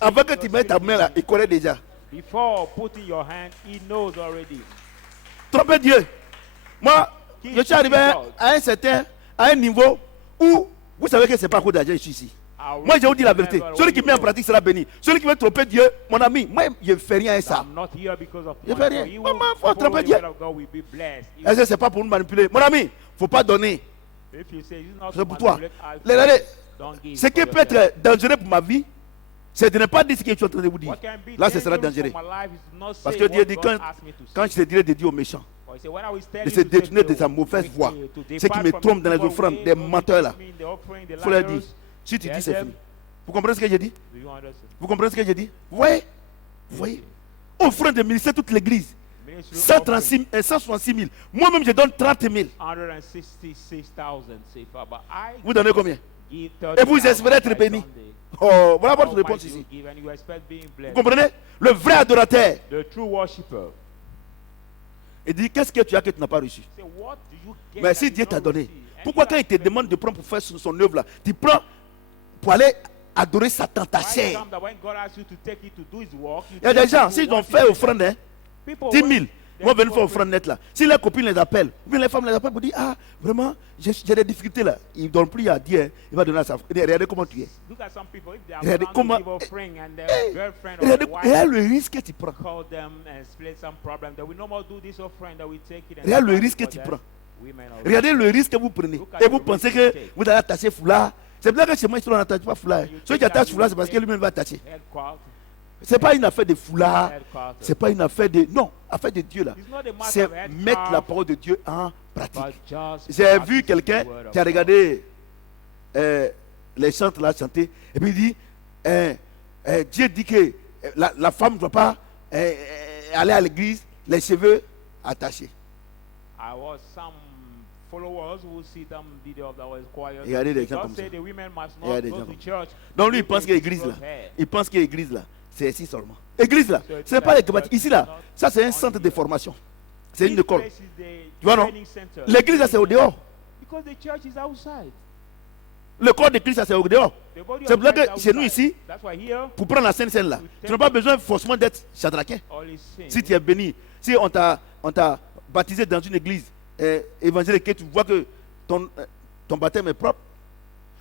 Avant que tu mettes ta main là, il connaît déjà. Before putting your hand, he knows already. Trompez Dieu. Moi, je suis arrivé à un niveau où vous savez que ce n'est pas à cause d'argent, je suis ici. Moi, je vous dis la vérité. Celui qui met en pratique sera béni. Celui qui veut tromper Dieu, mon ami, moi, je ne fais rien à ça. Je ne fais rien. Maman, il faut tromper Dieu. Est-ce que ce n'est pas pour nous manipuler? Mon ami, il ne faut pas donner. C'est pour toi. Regardez, ce qui peut être dangereux pour ma vie, c'est de ne pas dire ce que je suis en train de vous dire. Là, ce sera dangereux. Parce que Dieu dit, quand je te dirai de dire aux méchants, de se détourner de sa mauvaise voie, ceux qui me trompent dans les offrandes, des menteurs là, il faut leur dire, si tu dis, c'est fini. Vous comprenez ce que j'ai dit? Vous comprenez ce que j'ai dit? Vous voyez? Offrande de ministère toute l'église. 166 000. Moi-même, je donne 30 000. Vous donnez combien? Et vous espérez être béni. Oh, voilà votre réponse ici. Vous comprenez? Le vrai adorateur. Il dit, qu'est-ce que tu as que tu n'as pas reçu? Mais si Dieu t'a donné, pourquoi quand il te demande de prendre pour faire son œuvre là, tu prends pour aller adorer Satan, ta chair? Il y a des gens, s'ils ont fait offrande, 10 000, ils vont venir faire offrande net là. Si les copines les appellent, ou bien les femmes les appellent pour dire, ah, vraiment, j'ai des difficultés là. Ils ne donnent plus à Dieu, il va donner à sa femme. Regardez comment tu es. Regardez comment. Regardez le risque que tu prends. Regarde le risque que tu prends. Regardez le risque que vous prenez. Et vous pensez que vous allez attacher foulard. C'est bien que chez moi, ils n'attachent pas foulard. Ceux qui attachent foulard, c'est parce que lui-même va attacher. Ce n'est pas une affaire de foulard. Ce n'est pas une affaire de. Non, affaire de Dieu là. C'est mettre la parole de Dieu en pratique. J'ai vu quelqu'un qui a regardé les chantres là chanter. Et puis il dit Dieu dit que la femme ne doit pas aller à l'église, les cheveux attachés. Regardez des gens comme ça. Regardez des gens comme ça. Donc lui, il pense que l'église là, c'est ici seulement. Église là, ce n'est pas l'église. Ici là, ça c'est un centre de formation. C'est une école. Tu vois non? L'église là, c'est au dehors. Le corps de Christ, ça c'est au dehors. C'est pour ça que chez nous ici, pour prendre la Sainte Seine là, tu n'as pas besoin forcément d'être chadraquin. Si tu es béni, si on t'a baptisé dans une église évangélique, et tu vois que ton baptême est propre.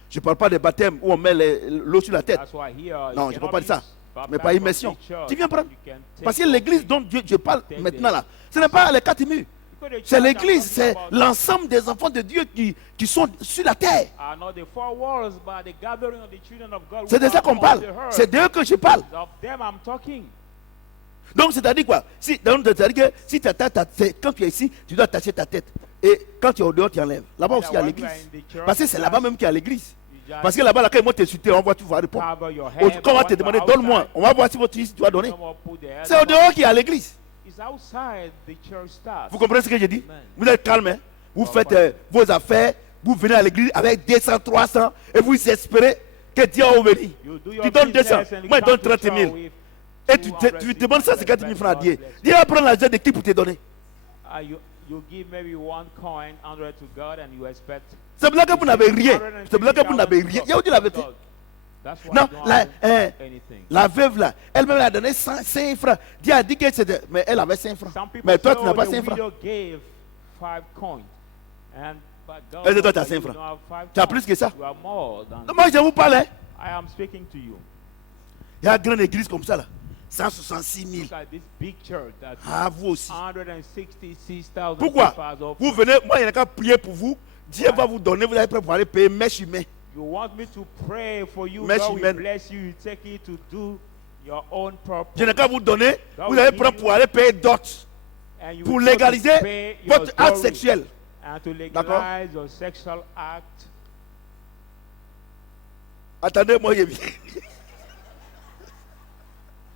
Je ne parle pas des baptêmes où on met l'eau sur la tête. Non, je ne parle pas de ça. Mais par immersion. Tu viens prendre. Parce que l'église dont je parle maintenant là, ce n'est pas les 4 murs. C'est l'église, c'est l'ensemble des enfants de Dieu qui sont sur la terre. C'est de ça qu'on parle. C'est d'eux que je parle. Donc c'est-à-dire quoi? C'est-à-dire que si tu attaches ta tête, quand tu es ici, tu dois attacher ta tête. Et quand tu es au dehors, tu enlèves. Là-bas aussi, il y a l'église. Parce que c'est là-bas même qu'il y a l'église. Parce que là-bas, quand ils vont t'insulter, on va tout voir répondre. Quand on va te demander, donne-moi, on va voir si votre fils doit donner. C'est au dehors qu'il y a l'église. Vous comprenez ce que je dis? Vous êtes calme, hein? Vous faites vos affaires, vous venez à l'église avec 200, 300 et vous espérez que Dieu a béni. Tu donnes 200, moi je donne 30 000. Et tu demandes 150 000 francs à Dieu. Dieu va prendre l'argent de qui pour te donner? C'est pour ça que vous n'avez rien. C'est pour ça que vous n'avez rien. Je vous dis la vérité. Non, la veuve là, elle-même a donné 5 francs. Dieu a dit que c'était. Mais elle avait 5 francs. Mais toi, tu n'as pas 5 francs. Et toi, tu as 5 francs. Tu as plus que ça. Moi, je vous parle. Il y a une grande église comme ça là. 166 000. Ah, vous aussi. Pourquoi? Vous venez, moi, il n'y a qu'à prier pour vous. Dieu va vous donner, vous allez prêt pour aller payer mèche humaine. You want me to pray for you, God will bless you, you take it to do your own purpose. Je n'ai qu'à vous donner, vous allez prendre pour aller payer dot. Pour légaliser votre acte sexuel. D'accord? Attendez, moi, je viens.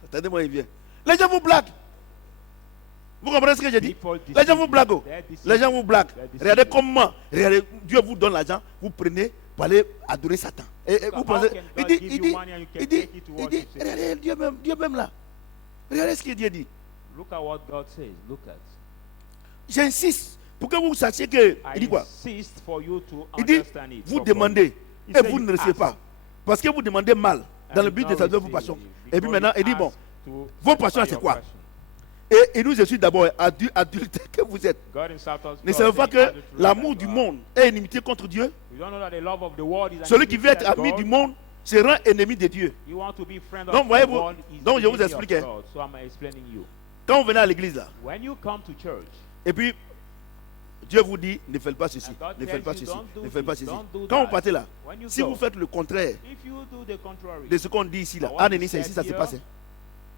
Attendez-moi, il vient. Les gens vous blaguent. Vous comprenez ce que je dis? Les gens vous blaguent. Les gens vous blaguent. Regardez comment. Regardez, Dieu vous donne l'argent. Vous prenez pour aller adorer Satan. Et vous pensez. Il dit, regardez, Dieu même là. Regardez ce que Dieu dit. Look at what God says. Look at. J'insiste pour que vous sachiez que. Il dit quoi? Il dit, vous demandez et vous ne recevez pas. Parce que vous demandez mal dans le but de satisfaire vos passions. Et puis maintenant, il dit, bon, vos passions, c'est quoi? Et nous, je suis d'abord adulte que vous êtes. Ne savez pas que l'amour du monde est inimitié contre Dieu? Celui qui veut être ami du monde se rend ennemi de Dieu. Donc, voyez-vous, donc je vous explique. Quand vous venez à l'église là, et puis Dieu vous dit, ne faites pas ceci, ne faites pas ceci, ne faites pas ceci. Quand vous partez là, si vous faites le contraire de ce qu'on dit ici là, c'est ici ça se passe.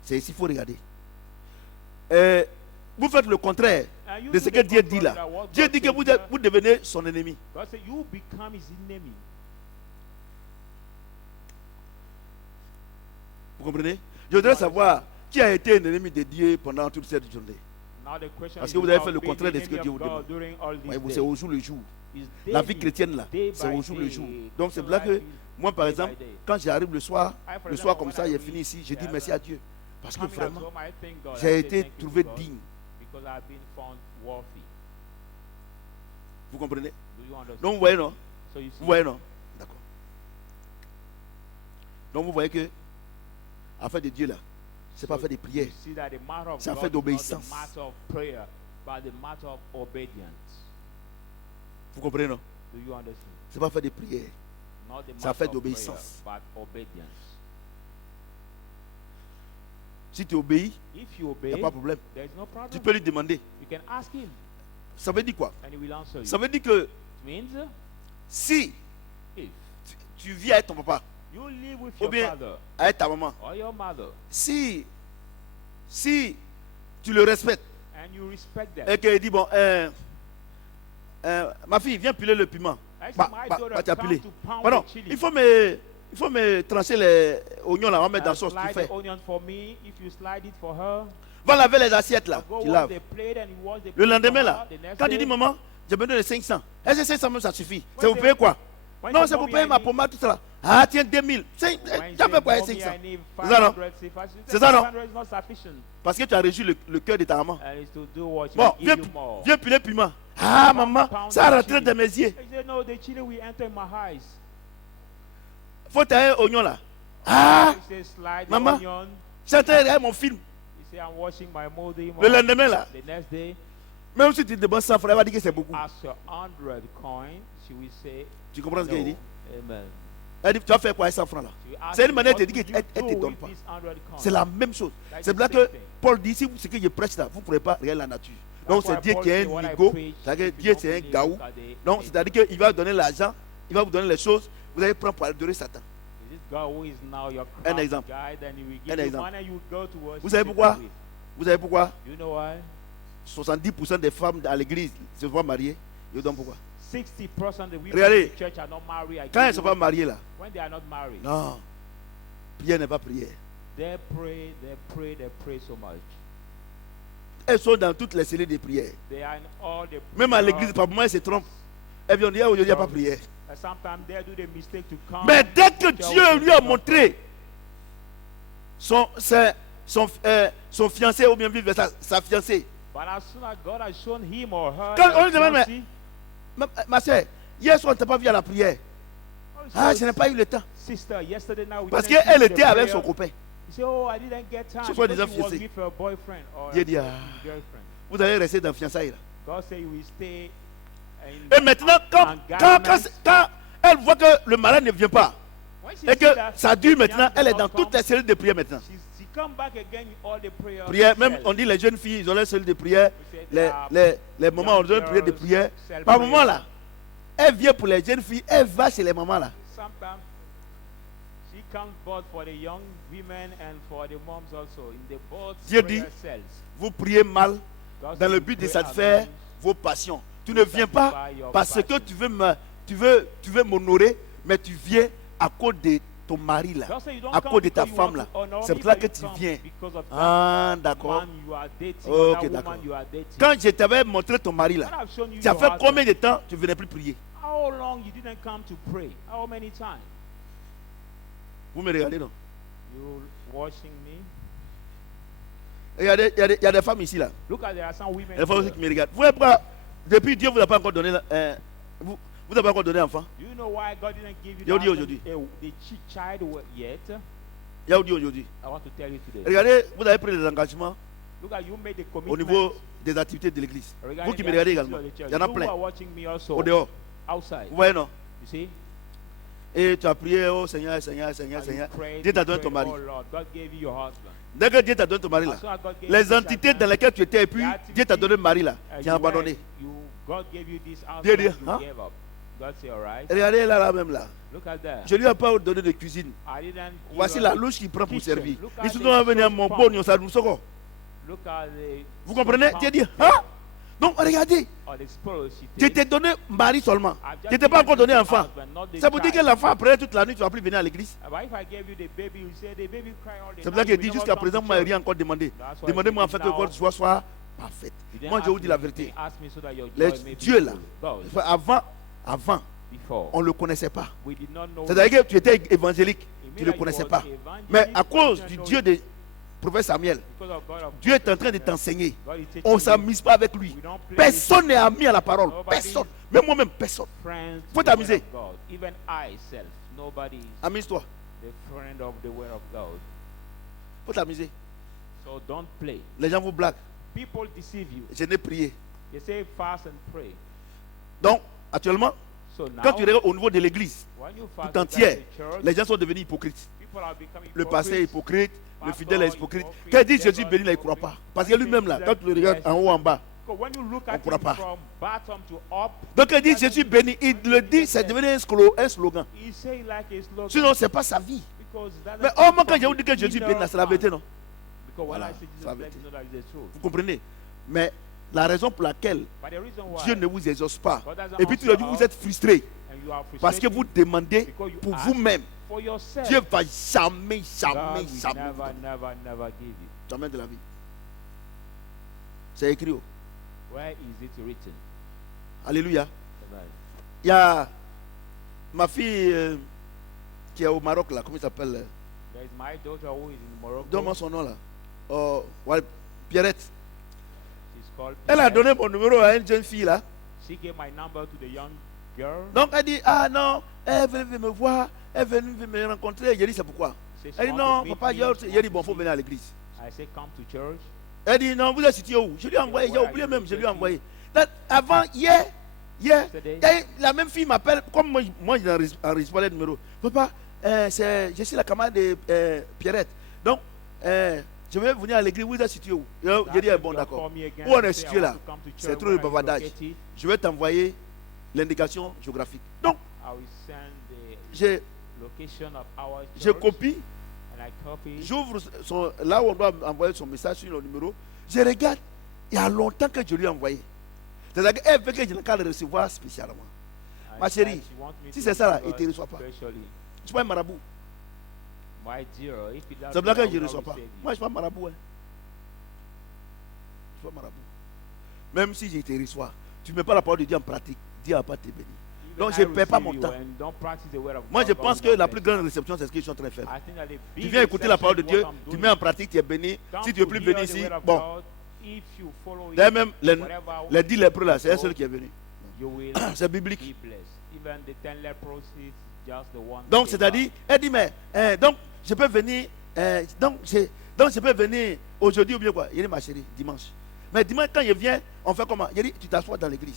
C'est ici, il faut regarder. Vous faites le contraire de ce que Dieu dit là. Dieu dit que vous devenez son ennemi. Vous comprenez? Je voudrais savoir qui a été un ennemi de Dieu pendant toute cette journée. Parce que vous avez fait le contraire de ce que Dieu vous demande. C'est au jour le jour. La vie chrétienne là, c'est au jour le jour. Donc c'est là que moi par exemple, quand j'arrive le soir comme ça, j'ai fini ici, je dis merci à Dieu. Parce que vraiment, j'ai été trouvé digne. Vous comprenez? Donc vous voyez non? Vous voyez non? D'accord. Donc vous voyez que affaire de Dieu là, c'est pas affaire de prière, c'est affaire d'obéissance. Vous comprenez non? C'est pas affaire de prière, c'est affaire d'obéissance. Si tu obéis, il n'y a pas de problème. Tu peux lui demander. Ça veut dire quoi? Ça veut dire que si tu vis avec ton papa, ou bien avec ta maman, si tu le respectes et qu'il dit, bon, ma fille, viens piler le piment. Tu as pilé. Pardon, il faut me trancher les oignons là, on va mettre dans la sauce, tu fais. Va laver les assiettes là, tu laves. Le lendemain là, quand il dit maman, j'ai besoin de 500. Est-ce que 500 même ça suffit? C'est vous payer quoi? Non, c'est pour payer ma pommade, tout ça. Ah, tiens, 2000. Tu as fait quoi avec 500? C'est ça non? C'est ça non? Parce que tu as régi le cœur de ta maman. Bon, viens piler le piment. Ah, maman, ça rentre dans mes yeux. Faut tailler un oignon là. Ah, maman, j'entends mon film. Le lendemain là, même si tu demandes 100 francs, elle va dire que c'est beaucoup. Tu comprends ce qu'elle dit? Elle dit, tu vas faire quoi avec 100 francs là? C'est une manière de dire qu'elle ne te donne pas. C'est la même chose. C'est là que Paul dit, si ce que je prêche là, vous ne pourrez pas regarder la nature. Donc c'est Dieu qui est un nigo, c'est-à-dire Dieu c'est un gaou. Donc c'est-à-dire qu'il va donner l'argent, il va vous donner les choses, vous allez prendre pour adorer Satan. Un exemple. Un exemple. Vous savez pourquoi? Vous savez pourquoi? 70% des femmes à l'église se voient mariées. Vous savez pourquoi? Regardez, quand elles ne sont pas mariées là, non, prière n'est pas prière. Elles sont dans toutes les cellules de prière. Même à l'église, par moment, elles se trompent. Elles viennent dire aujourd'hui, il n'y a pas prière. Mais dès que Dieu lui a montré son fiancé ou bien vivre sa fiancée, quand on lui demande, ma soeur, hier soir on ne t'a pas vu à la prière. Ah, je n'ai pas eu le temps. Parce qu'elle était avec son copain. C'est quoi déjà fiancé? Dieu dit, vous allez rester dans fiançailles là. Et maintenant, quand elle voit que le malade ne vient pas, et que ça dure maintenant, elle est dans toutes les cellules de prière maintenant. Prière, même on dit les jeunes filles, ils ont leur cellule de prière, les mamans ont leur prière de prière. Par moment là, elle vient pour les jeunes filles, elle va chez les mamans là. Dieu dit, vous priez mal dans le but de satisfaire vos passions. Tu ne viens pas parce que tu veux m'honorer, mais tu viens à cause de ton mari là, Just say you don't à come cause de ta because you femme want là. to honor C'est me, pour cela but que you tu come viens. because of Ah, that d'accord. man you are dating, Ok, or that d'accord. woman you are dating. Quand je t'avais montré ton mari là, When I've shown you ça your fait husband, combien de temps tu ne venais plus prier? how long you didn't come to pray? How many times? Vous me regardez, non? You watching me? Il y a des femmes ici là. Look at there are some women. Les femmes aussi here. qui me regardent. Vous voyez pourquoi, depuis Dieu vous a pas encore donné, vous n'avez pas encore donné enfant? Do you know why God didn't give you Yo, the yo, husband, yo, the child yet? Il y a où Dieu aujourd'hui? I want to tell you today. Regardez, vous avez pris des engagements Look at you made the au commitment. niveau des activités de l'église. regarding Vous qui the me regardez activities également. of the church. Il y en a You plein. who are watching me also Au dehors. outside. Vous voyez, non? You see? Et tu as prié, oh Seigneur, Seigneur, Seigneur, And Seigneur. you prayed, Dieu t'a you donné ton prayed, mari. oh Lord, God gave you your husband. Dès que Dieu t'a donné ton mari là, As soon as God gave you les this entités husband, dans lesquelles tu étais, et puis the Dieu t'a donné le mari là, activity, tu as abandonné. God gave you this Dieu husband, dit, you hein? gave up. God say, all right. Regardez là même là. Look at that. Je lui ai pas donné de cuisine. I didn't give Voici her la the louche qu'il prend pour kitchen. servir. Look Il at se the doit venir à sauce mon pan. bon, ça nous sort. Look at the Vous comprenez? sauce Dieu pan. dit, hein? Donc regardez, Or the sporosity. je t'ai donné mari seulement. I've just Je t'ai pas given encore donné you the enfant. husband, not the Ça veut dire que child. l'enfant après toute la nuit, tu vas plus venir à l'église. But if I gave you the baby, you say the baby cry all the C'est pour night, ça qu'il you dit never jusqu'à come présent, to vous m'avez church. rien encore demandé. That's why Demandez-moi en you fait que now- votre joie soit parfaite. You didn't Moi, je ask vous dis me, la you vérité. ask me so that your Les joy may be dieux là, full. God, avant, before, on ne le connaissait pas. we did not know. C'est-à-dire que tu étais évangélique, tu ne le Immediately connaissais was pas. evangelist, Mais à we cause didn't du know Dieu it. de prophète Samuel, Because of God of Dieu est en train de prophet t'enseigner. God is teaching On ne you. s'amuse pas avec lui. We don't play Personne n'est ami à la parole. Nobody Personne. Même moi-même, personne. friends Faut to the word t'amuser. of God. Even I self, nobody is Amuse-toi. the friend of the word of God. Faut t'amuser. So don't play. Les gens vous blaguent. People deceive you. Je n'ai prié. They say fast and pray. Donc, actuellement, So now, quand tu regardes au niveau de l'église, when you fast tout entière, the church, les gens sont devenus hypocrites. people are becoming Le pasteur est hypocrites. hypocrite, le Pastor fidèle est hypocrite. hypocrite, Quand il dit Jésus devil béni, là, il ne croit hypocrite. pas. Parce que lui-même, là, quand tu le regardes en haut, en bas, Because when you look on at croit him pas. from bottom to up, donc il dit Jésus béni, il le dit, c'est devenu un slogan. he say like a slogan. Sinon, ce n'est pas sa vie. Because that Mais is au moins, quand from je vous dis que the Jésus inner béni, là, c'est la man. vérité, non? Because when Voilà, I say c'est la Jesus bless, vérité. you know that is the truth. Vous comprenez? Mais la raison pour laquelle But the reason why Dieu ne vous exauce pas, God doesn't et puis tu answer le dis, vous us, êtes frustré, and you are parce que frustrated vous demandez because you pour ask vous-même. for yourself, Dieu va jamais, God jamais, will jamais, never give you. jamais de la vie. C'est écrit. Oh. Where is it written? Alléluia. Amen. Il y a ma fille qui est au Maroc, là, comment il s'appelle? There is my daughter who is in Morocco. Donne-moi son nom, là. Ouais, Pierrette. She's called Elle a Pierre. donné mon numéro à une jeune fille, là. She gave my number to the young girl. Donc elle dit, ah non, elle est venue me voir, elle est venue me rencontrer. J'ai dit, c'est pourquoi? Say she Elle dit, want non, to meet papa, me, j'ai dit, bon, want il faut to venir à see. l'église. I say come to church. Elle dit, non, vous êtes situé où? Je lui ai envoyé, j'ai oublié même, je lui ai envoyé. Donc, avant, hier, la même fille m'appelle, comme moi je n'enregistre pas le numéro. Papa, je suis la camarade de Pierrette. Donc, je vais venir à l'église, vous êtes situé où? J'ai dit, bon, d'accord. Où on est situé là? C'est trop de bavardage. Je vais t'envoyer l'indication géographique. Donc, I will send the j'ai location of our je church copie, and I copy. j'ouvre là où on doit envoyer son message sur le numéro. Je regarde, il y a longtemps que je lui ai envoyé. C'est-à-dire qu'elle veut que je n'ai qu'à le recevoir spécialement. And Ma chérie, she want me si to c'est ça là, receive il ne te her reçoit pas. specially. Je ne suis pas un marabout. My dear, if it doesn't C'est pour ça que I je will ne not reçois pas. receive you. Moi, je ne suis pas marabout. Hein. Je ne suis pas marabout. Même si je te reçois, tu ne mets pas la parole de Dieu en pratique. Dieu n'a pas te béni. Even Donc, I je ne perds pas receive mon you temps. and don't practice the word of Moi, God, je God pense will que not la bless plus you. grande réception, c'est ce que je suis en train de faire. I think that the Tu big viens écouter la parole de reception Dieu, is what I'm tu doing. mets en pratique, tu es béni. Come Si tu ne veux to plus hear venir the ici, word of bon. God. If you follow it, D'ailleurs, même whatever les 10 lépreux là, c'est un seul qui est venu. you will C'est biblique. be blessed. Even the 10 lepers is just the one. Donc, that c'est-à-dire, elle dit, mais, donc, je peux venir, donc, je peux venir aujourd'hui ou bien quoi? Il dit, ma chérie, dimanche. Mais dimanche, quand je viens, on fait comment? Il dit, tu t'assois dans l'église.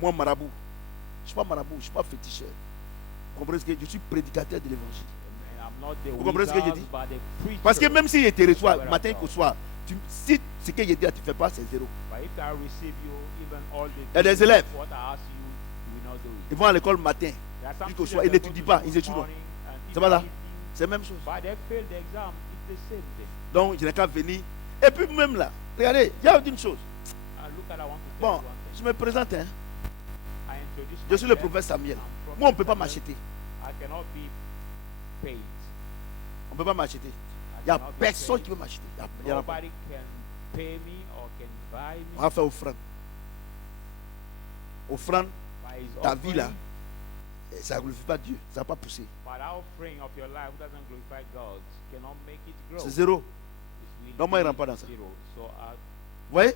Moi, marabout. Je ne suis pas marabout, je ne suis pas féticheur. Vous comprenez ce que je suis prédicateur de l'évangile. I'm not the Vous comprenez ce que je wizard, dis? but the preacher. Parce que même si je te reçois Word of matin God. qu'au soir, si ce que je dis, tu ne fais pas, c'est zéro. But if I receive you, even all the Il y a des things, élèves. what I ask you, you will not do it. Ils vont à l'école matin. There are some Jusqu'au students soir, ils that go n'étudient to pas, school ils étudient. morning and C'est pas là? evening, C'est la même chose. but they fail the exam. It's the same thing. Donc, je n'ai qu'à venir. Et puis, même là, regardez, il y a une chose. And look at I want to tell Bon, you one thing. je me présente, hein. I introduce Je suis le myself. prophète Samuel. I'm Donc moi, on ne peut pas m'acheter. I cannot be paid. On ne peut pas m'acheter. I Il n'y a cannot be personne paid. qui peut m'acheter. Il y en a pas. Nobody can pay me or can buy On me va faire offrande. Offrande, by his ta vie là, offering. ça ne glorifie pas Dieu. Ça ne va pas pousser. But that offering of your life doesn't glorify God cannot make it grow. C'est zéro. It will Donc moi, il ne be rentre pas dans ça. zero. So, Vous voyez?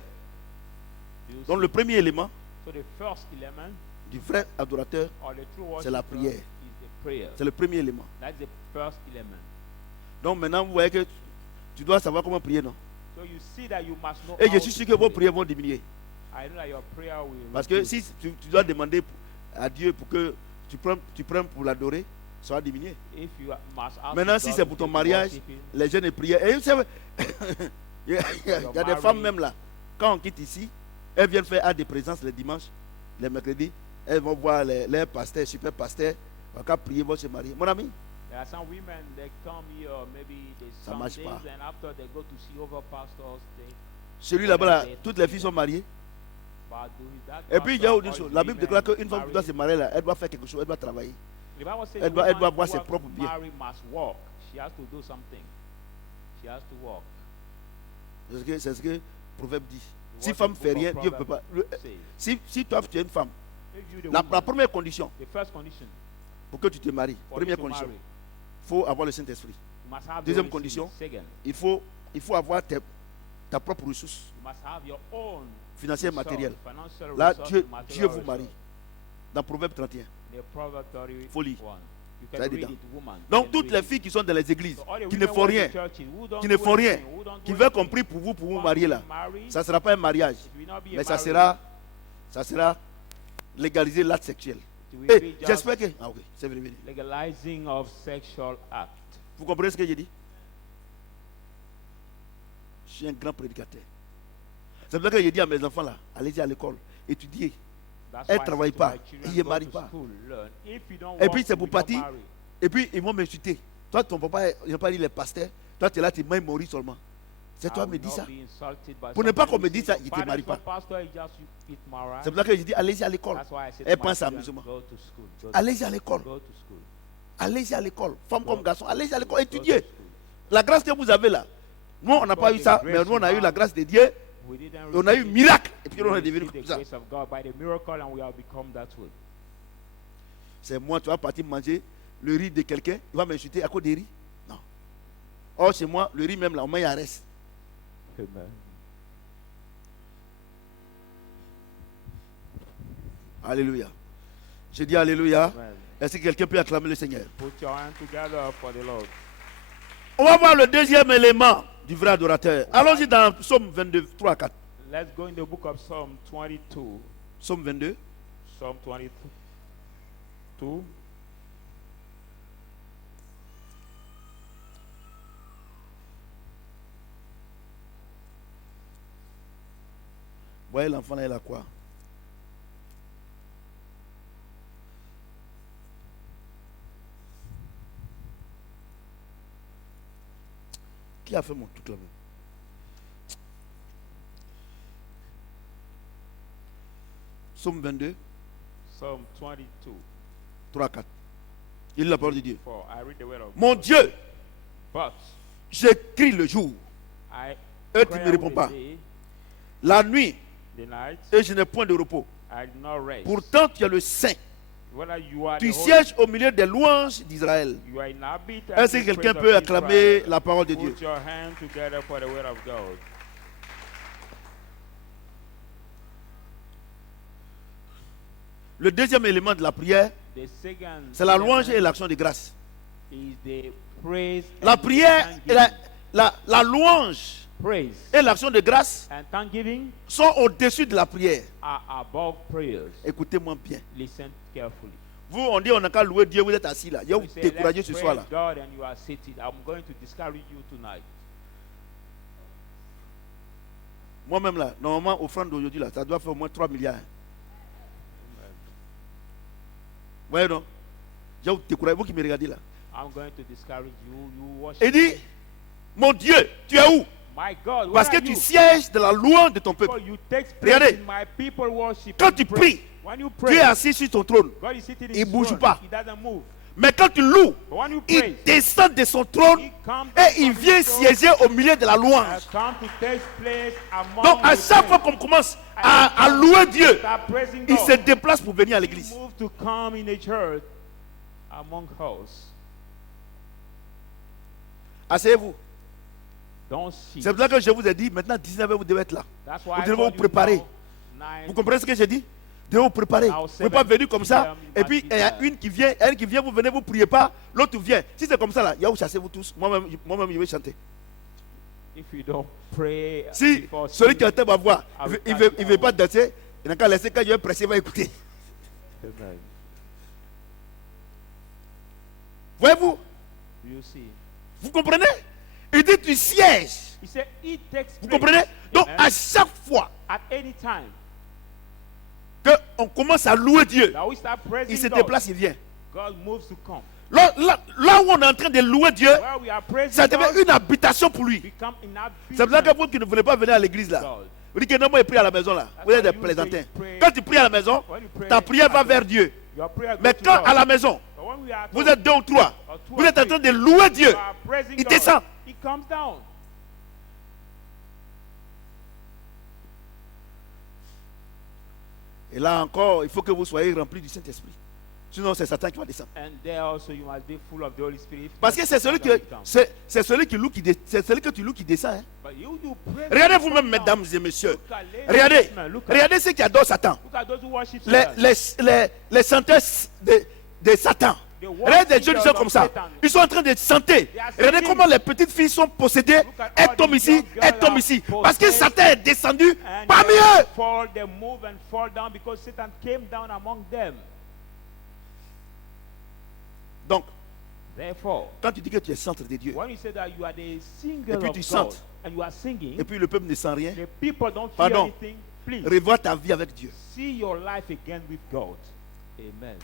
do you Donc see? le premier élément So the first element du vrai adorateur, or the true c'est la worshiper prière. is the prayer. c'est le premier élément. That's the first element. Donc maintenant, vous voyez que tu dois savoir comment prier, non? So you see that you must know Et how je suis to sûr que vos pray. prières vont diminuer. I know that your prayer will Parce que reduce. si tu dois demander à Dieu pour que tu prennes pour l'adorer, ça va diminuer. If you must ask Maintenant, God si to c'est pour ton give mariage, worshiping, les jeunes prient. Et vous savez, il y a des femmes même là, quand on quitte ici, elles viennent faire à des présences les dimanches, les mercredis. Elles vont voir les pasteurs, super pasteurs, on va prier, vont se marier. Mon ami, there are some women they come here maybe they Ça marche Sundays pas. and after they go to see over pastors they celui là-bas, là, toutes les filles sont mariées. but do that Et puis, il y a pastor une or chose. his La Bible women déclare qu'une femme qui marry- doit se marier là, elle doit faire quelque chose, elle doit travailler. The Bible says Elle the doit woman avoir who ses wants propres to biens. marry must work. She has to do something. She has to work. C'est ce que le Proverbe dit. The Si word femme of fait book of rien, Dieu ne peut pas. Proverbs says, Si toi tu es une femme, if you the la woman, première condition the first condition pour que tu te maries, for première you to condition, marry, il faut avoir le Saint-Esprit. you must have Deuxième the Holy condition. Spirit. Second, Il faut avoir ta propre ressource you must have your own financière, resource, matérielle. financial Là, resource, Dieu material vous marie. resource. Dans Proverbe 31. The Proverbs 31. Folie. You Ça can dit read dedans. it, woman. You Donc can toutes read les it. filles qui sont dans les églises, So all the qui ne women font who are in rien, the churches, who don't qui ne do font rien, anything, who don't qui do veulent anything, qu'on prie pour vous want marier to là, be married, ça ne sera pas un mariage, it will not be a mais ça marriage. sera légaliser l'acte sexuel. It will Et be just j'espère que. Ah oui, c'est vrai. legalizing of sexual act. Vous comprenez ce que j'ai dit? Je suis un grand prédicateur. C'est pour ça que j'ai dit à mes enfants là, allez-y à l'école, étudiez. That's Elle why I travaille say to pas, my children, il ne go marie to pas. school, learn. If you don't Et work, puis c'est you pour will not partir. marry. Et puis ils vont m'insulter. Toi, ton papa, il n'a pas dit les pasteurs. Toi, tu es là, tu m'as mourir seulement. C'est toi I qui me will dis not ça. be insulted by Pour ne pas somebody qu'on me who dise says, ça, il ne te "Father, marie it's not pas. pastor, he just eat marriage." C'est pour ça que j'ai dit, allez-y à l'école. That's why I said Elle to my pense à children, amusement. go to school. Go to Allez-y à l'école. Go to school. Allez-y à l'école. Femme comme Go- garçon, allez-y à l'école. Go to Étudiez. school. La grâce que vous avez là. Nous, on n'a pas eu ça, mais nous, on a eu la grâce de Dieu. We didn't Et on a eu receive it. miracle. Et puis, on We est devenu received comme the ça. grace of God by the miracle and we have become that way. C'est moi, tu vas partir manger le riz de quelqu'un. Il va m'insulter à cause des riz. Non. Or, chez moi, le riz même là, on met à reste. Amen. Alléluia. Je dis Alléluia. Amen. Est-ce que quelqu'un peut acclamer le Seigneur? Put your hands together for the Lord. On va voir le deuxième élément du vrai adorateur. Allons-y dans Psaume 22, 3 à 4. Let's go in the book of Psalm 22. Psaume 22. Psalm 22. Voyez l'enfant là, il a quoi? Qui a fait mon truc là-bas? Psaume 22, Psalm 22. 3 à 4. Il lit la parole de Dieu. For I read the word of Mon God. Dieu, But j'écris le jour I et tu cry ne me réponds out pas. the day, La nuit the night, et je n'ai point de repos. I do not rest. Pourtant, tu es le Saint. Whether you are Tu the holy, sièges au milieu des louanges d'Israël. you are inhabit and Est-ce que the quelqu'un praise peut of acclamer Israel. la parole de Dieu? Put your hand together for the word of God. Le deuxième élément de la prière, The second c'est la louange et element l'action de grâce. is the praise La and prière, et thanksgiving. la louange Praise et l'action de grâce and thanksgiving sont au-dessus de la prière. are above prayers. Écoutez-moi bien. Listen carefully. Vous, on dit on n'a qu'à louer Dieu, vous êtes assis là. Il y a vous You say, découragé "Let's ce praise soir là. God and you are seated. I'm going to discourage you tonight." Moi-même là, normalement, offrande d'aujourd'hui là, ça doit faire au moins 3 milliards. Vous voyez non? Il y a vous découragé, vous qui me regardez là. I'm going to discourage you. You worship Il dit, mon Dieu, tu es où? My God, where Parce que are tu you? sièges de la louange de ton peuple. Because you take place Regardez. in my people worship. Quand and tu praise. pries, When you Dieu est pray, assis sur ton trône. God is sitting in Il his bouge throne. pas. He doesn't move. Mais quand tu loues, But when you il praise, descend de son trône he comes down et il from vient his throne siéger au milieu de la louange. and come to take place among Donc à the chaque fois saints. qu'on commence à louer Dieu, Start praising il God. se déplace pour venir à He l'église. moved to come in a church among us. Asseyez-vous. Don't sit. C'est pour ça que je vous ai dit, maintenant 19h, vous devez être là. That's Vous why I devez vous told you préparer. now, 9, Vous comprenez ce que j'ai dit? Vous devez vous préparer. Vous ne pouvez pas venir comme ça. Et puis il y a une qui vient, elle qui vient, vous venez, vous ne priez pas. L'autre vient. Si c'est comme ça, là, il y a où chassez-vous tous. Moi-même, je vais chanter. if you don't pray Si before celui qui singing, entend ma voix, il ne veut pas danser, il n'a qu'à laisser quand je vais presser, il va écouter. Amen. Voyez-vous? You see. Vous comprenez? Il dit tu sièges. He said it takes Vous place. comprenez? Donc Amen. à chaque fois At any time qu'on commence à louer Dieu, that we start praising il se God, déplace, il vient. God moves to come. Là où on est en train de louer Dieu, Where we are praising ça God, devient une habitation pour lui. become in that C'est pour ça que vous qui ne voulez pas venir à l'église là, God. vous dites que non, moi je prie à la maison là. Vous êtes des plaisantins. Quand tu pries à la maison, When you pray, ta prière va vers Dieu. your prayer Mais goes to quand God. à la maison, But when we are at vous home, êtes deux ou trois, or two vous or êtes en three, train de louer Dieu, you are praising il God, descend. He comes down. Et là encore, il faut que vous soyez remplis du Saint-Esprit. Sinon, c'est Satan qui va descendre. And there also you must be full of the Holy Spirit. Parce que c'est celui, c'est celui qui loue c'est celui que tu loues qui descend. Hein. But you pray, Regardez you vous-même, come down. mesdames et messieurs. Look at ladies, Regardez, gentlemen, look at- regardez ceux qui adorent Satan. Look at those who worship Les, Satan. les chanteurs de Satan. The Regardez des jeunes worshippers gens of comme ça. Satan. Ils sont en train de chanter. They are Regardez singing. comment les petites filles sont possédées. Look at Elles all tombent these ici, young girls elles tombent are ici. Parce que possessed. Satan est descendu And parmi they eux. fall, they move and fall down because Satan came down among them. Donc, Therefore, quand tu dis que tu es centre de Dieu, when you say that you are the singer Et puis of tu God chantes. and you are singing, et puis le peuple ne sent rien, the people don't feel Pardon. anything. Please revois ta vie avec Dieu. see your life again with God. Amen.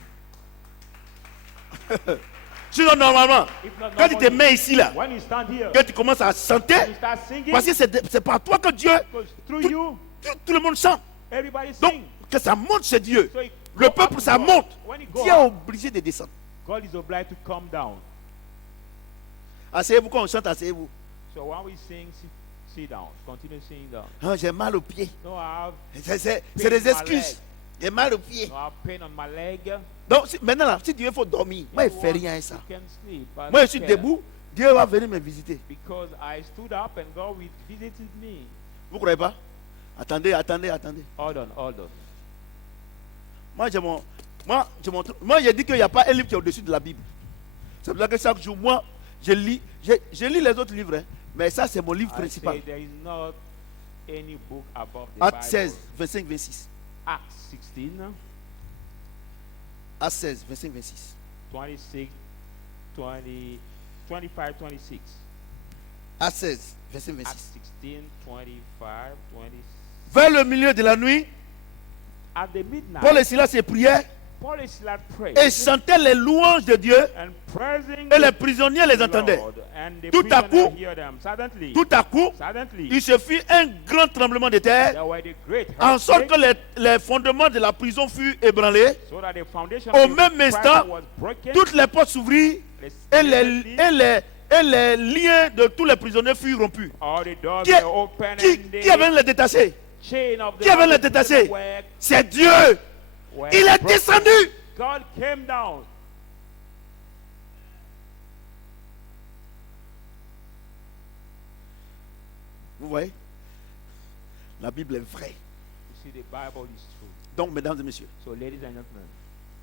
Sinon, normalement, If not, quand tu te normally, mets ici, là, when you stand here, que tu commences à chanter, you start singing, parce que c'est par toi que Dieu, because through tout, you, tout le monde chante. everybody Donc, sing. que ça monte chez Dieu. So it Le go peuple, up ça to God. monte. When it go Dieu est up, obligé de descendre. God is obliged to come down. Asseyez-vous quand on chante, asseyez-vous. So when we sing, sit down. Continue singing down. Ah, j'ai mal aux pieds. No, I have C'est pain des in my excuses. leg. J'ai mal aux pieds. No, I have pain on my leg. Donc, maintenant, là, si Dieu faut dormir, moi, il If ne you fait want, rien à ça. you can sleep. I Moi, je don't suis care. debout. Dieu va venir me visiter. Because I stood up and God visited me. Vous ne croyez pas? Attendez. Hold on. Moi, j'ai dit qu'il n'y a pas un livre qui est au-dessus de la Bible. C'est pour ça que chaque jour, moi, je lis les autres livres. Hein, mais ça, c'est mon livre I principal. say there is not any book above the Acte Bible. 16, 25, 26. Acts 16, Acte 16, 25, 26. 26, 20, 25, 26. Acte 16, 25, Acts 26. 16, 25, 26. Vers le milieu de la nuit, At the midnight, Paul et Silas priaient Paul and Silas prayed et chantaient les louanges de Dieu and praising et les the prisonniers les entendaient. Lord, and the Tout à prisoners coup, hear them. Suddenly, Tout à coup, il se fit un grand tremblement de terre, there were the great en sorte que earthquake, les fondements de la prison furent ébranlés. so that the foundation Au of the même prison instant, was broken. Toutes les portes s'ouvrirent et les liens de tous les prisonniers furent rompus. All the doors Qui, were open and qui avait les détachés? chain of the Qui avait les prisoners détachés? C'est Dieu. were Il est broken. descendu. God came down. Vous voyez? La Bible est vraie. You see, the Bible is true. Donc, mesdames et messieurs, So, ladies and gentlemen,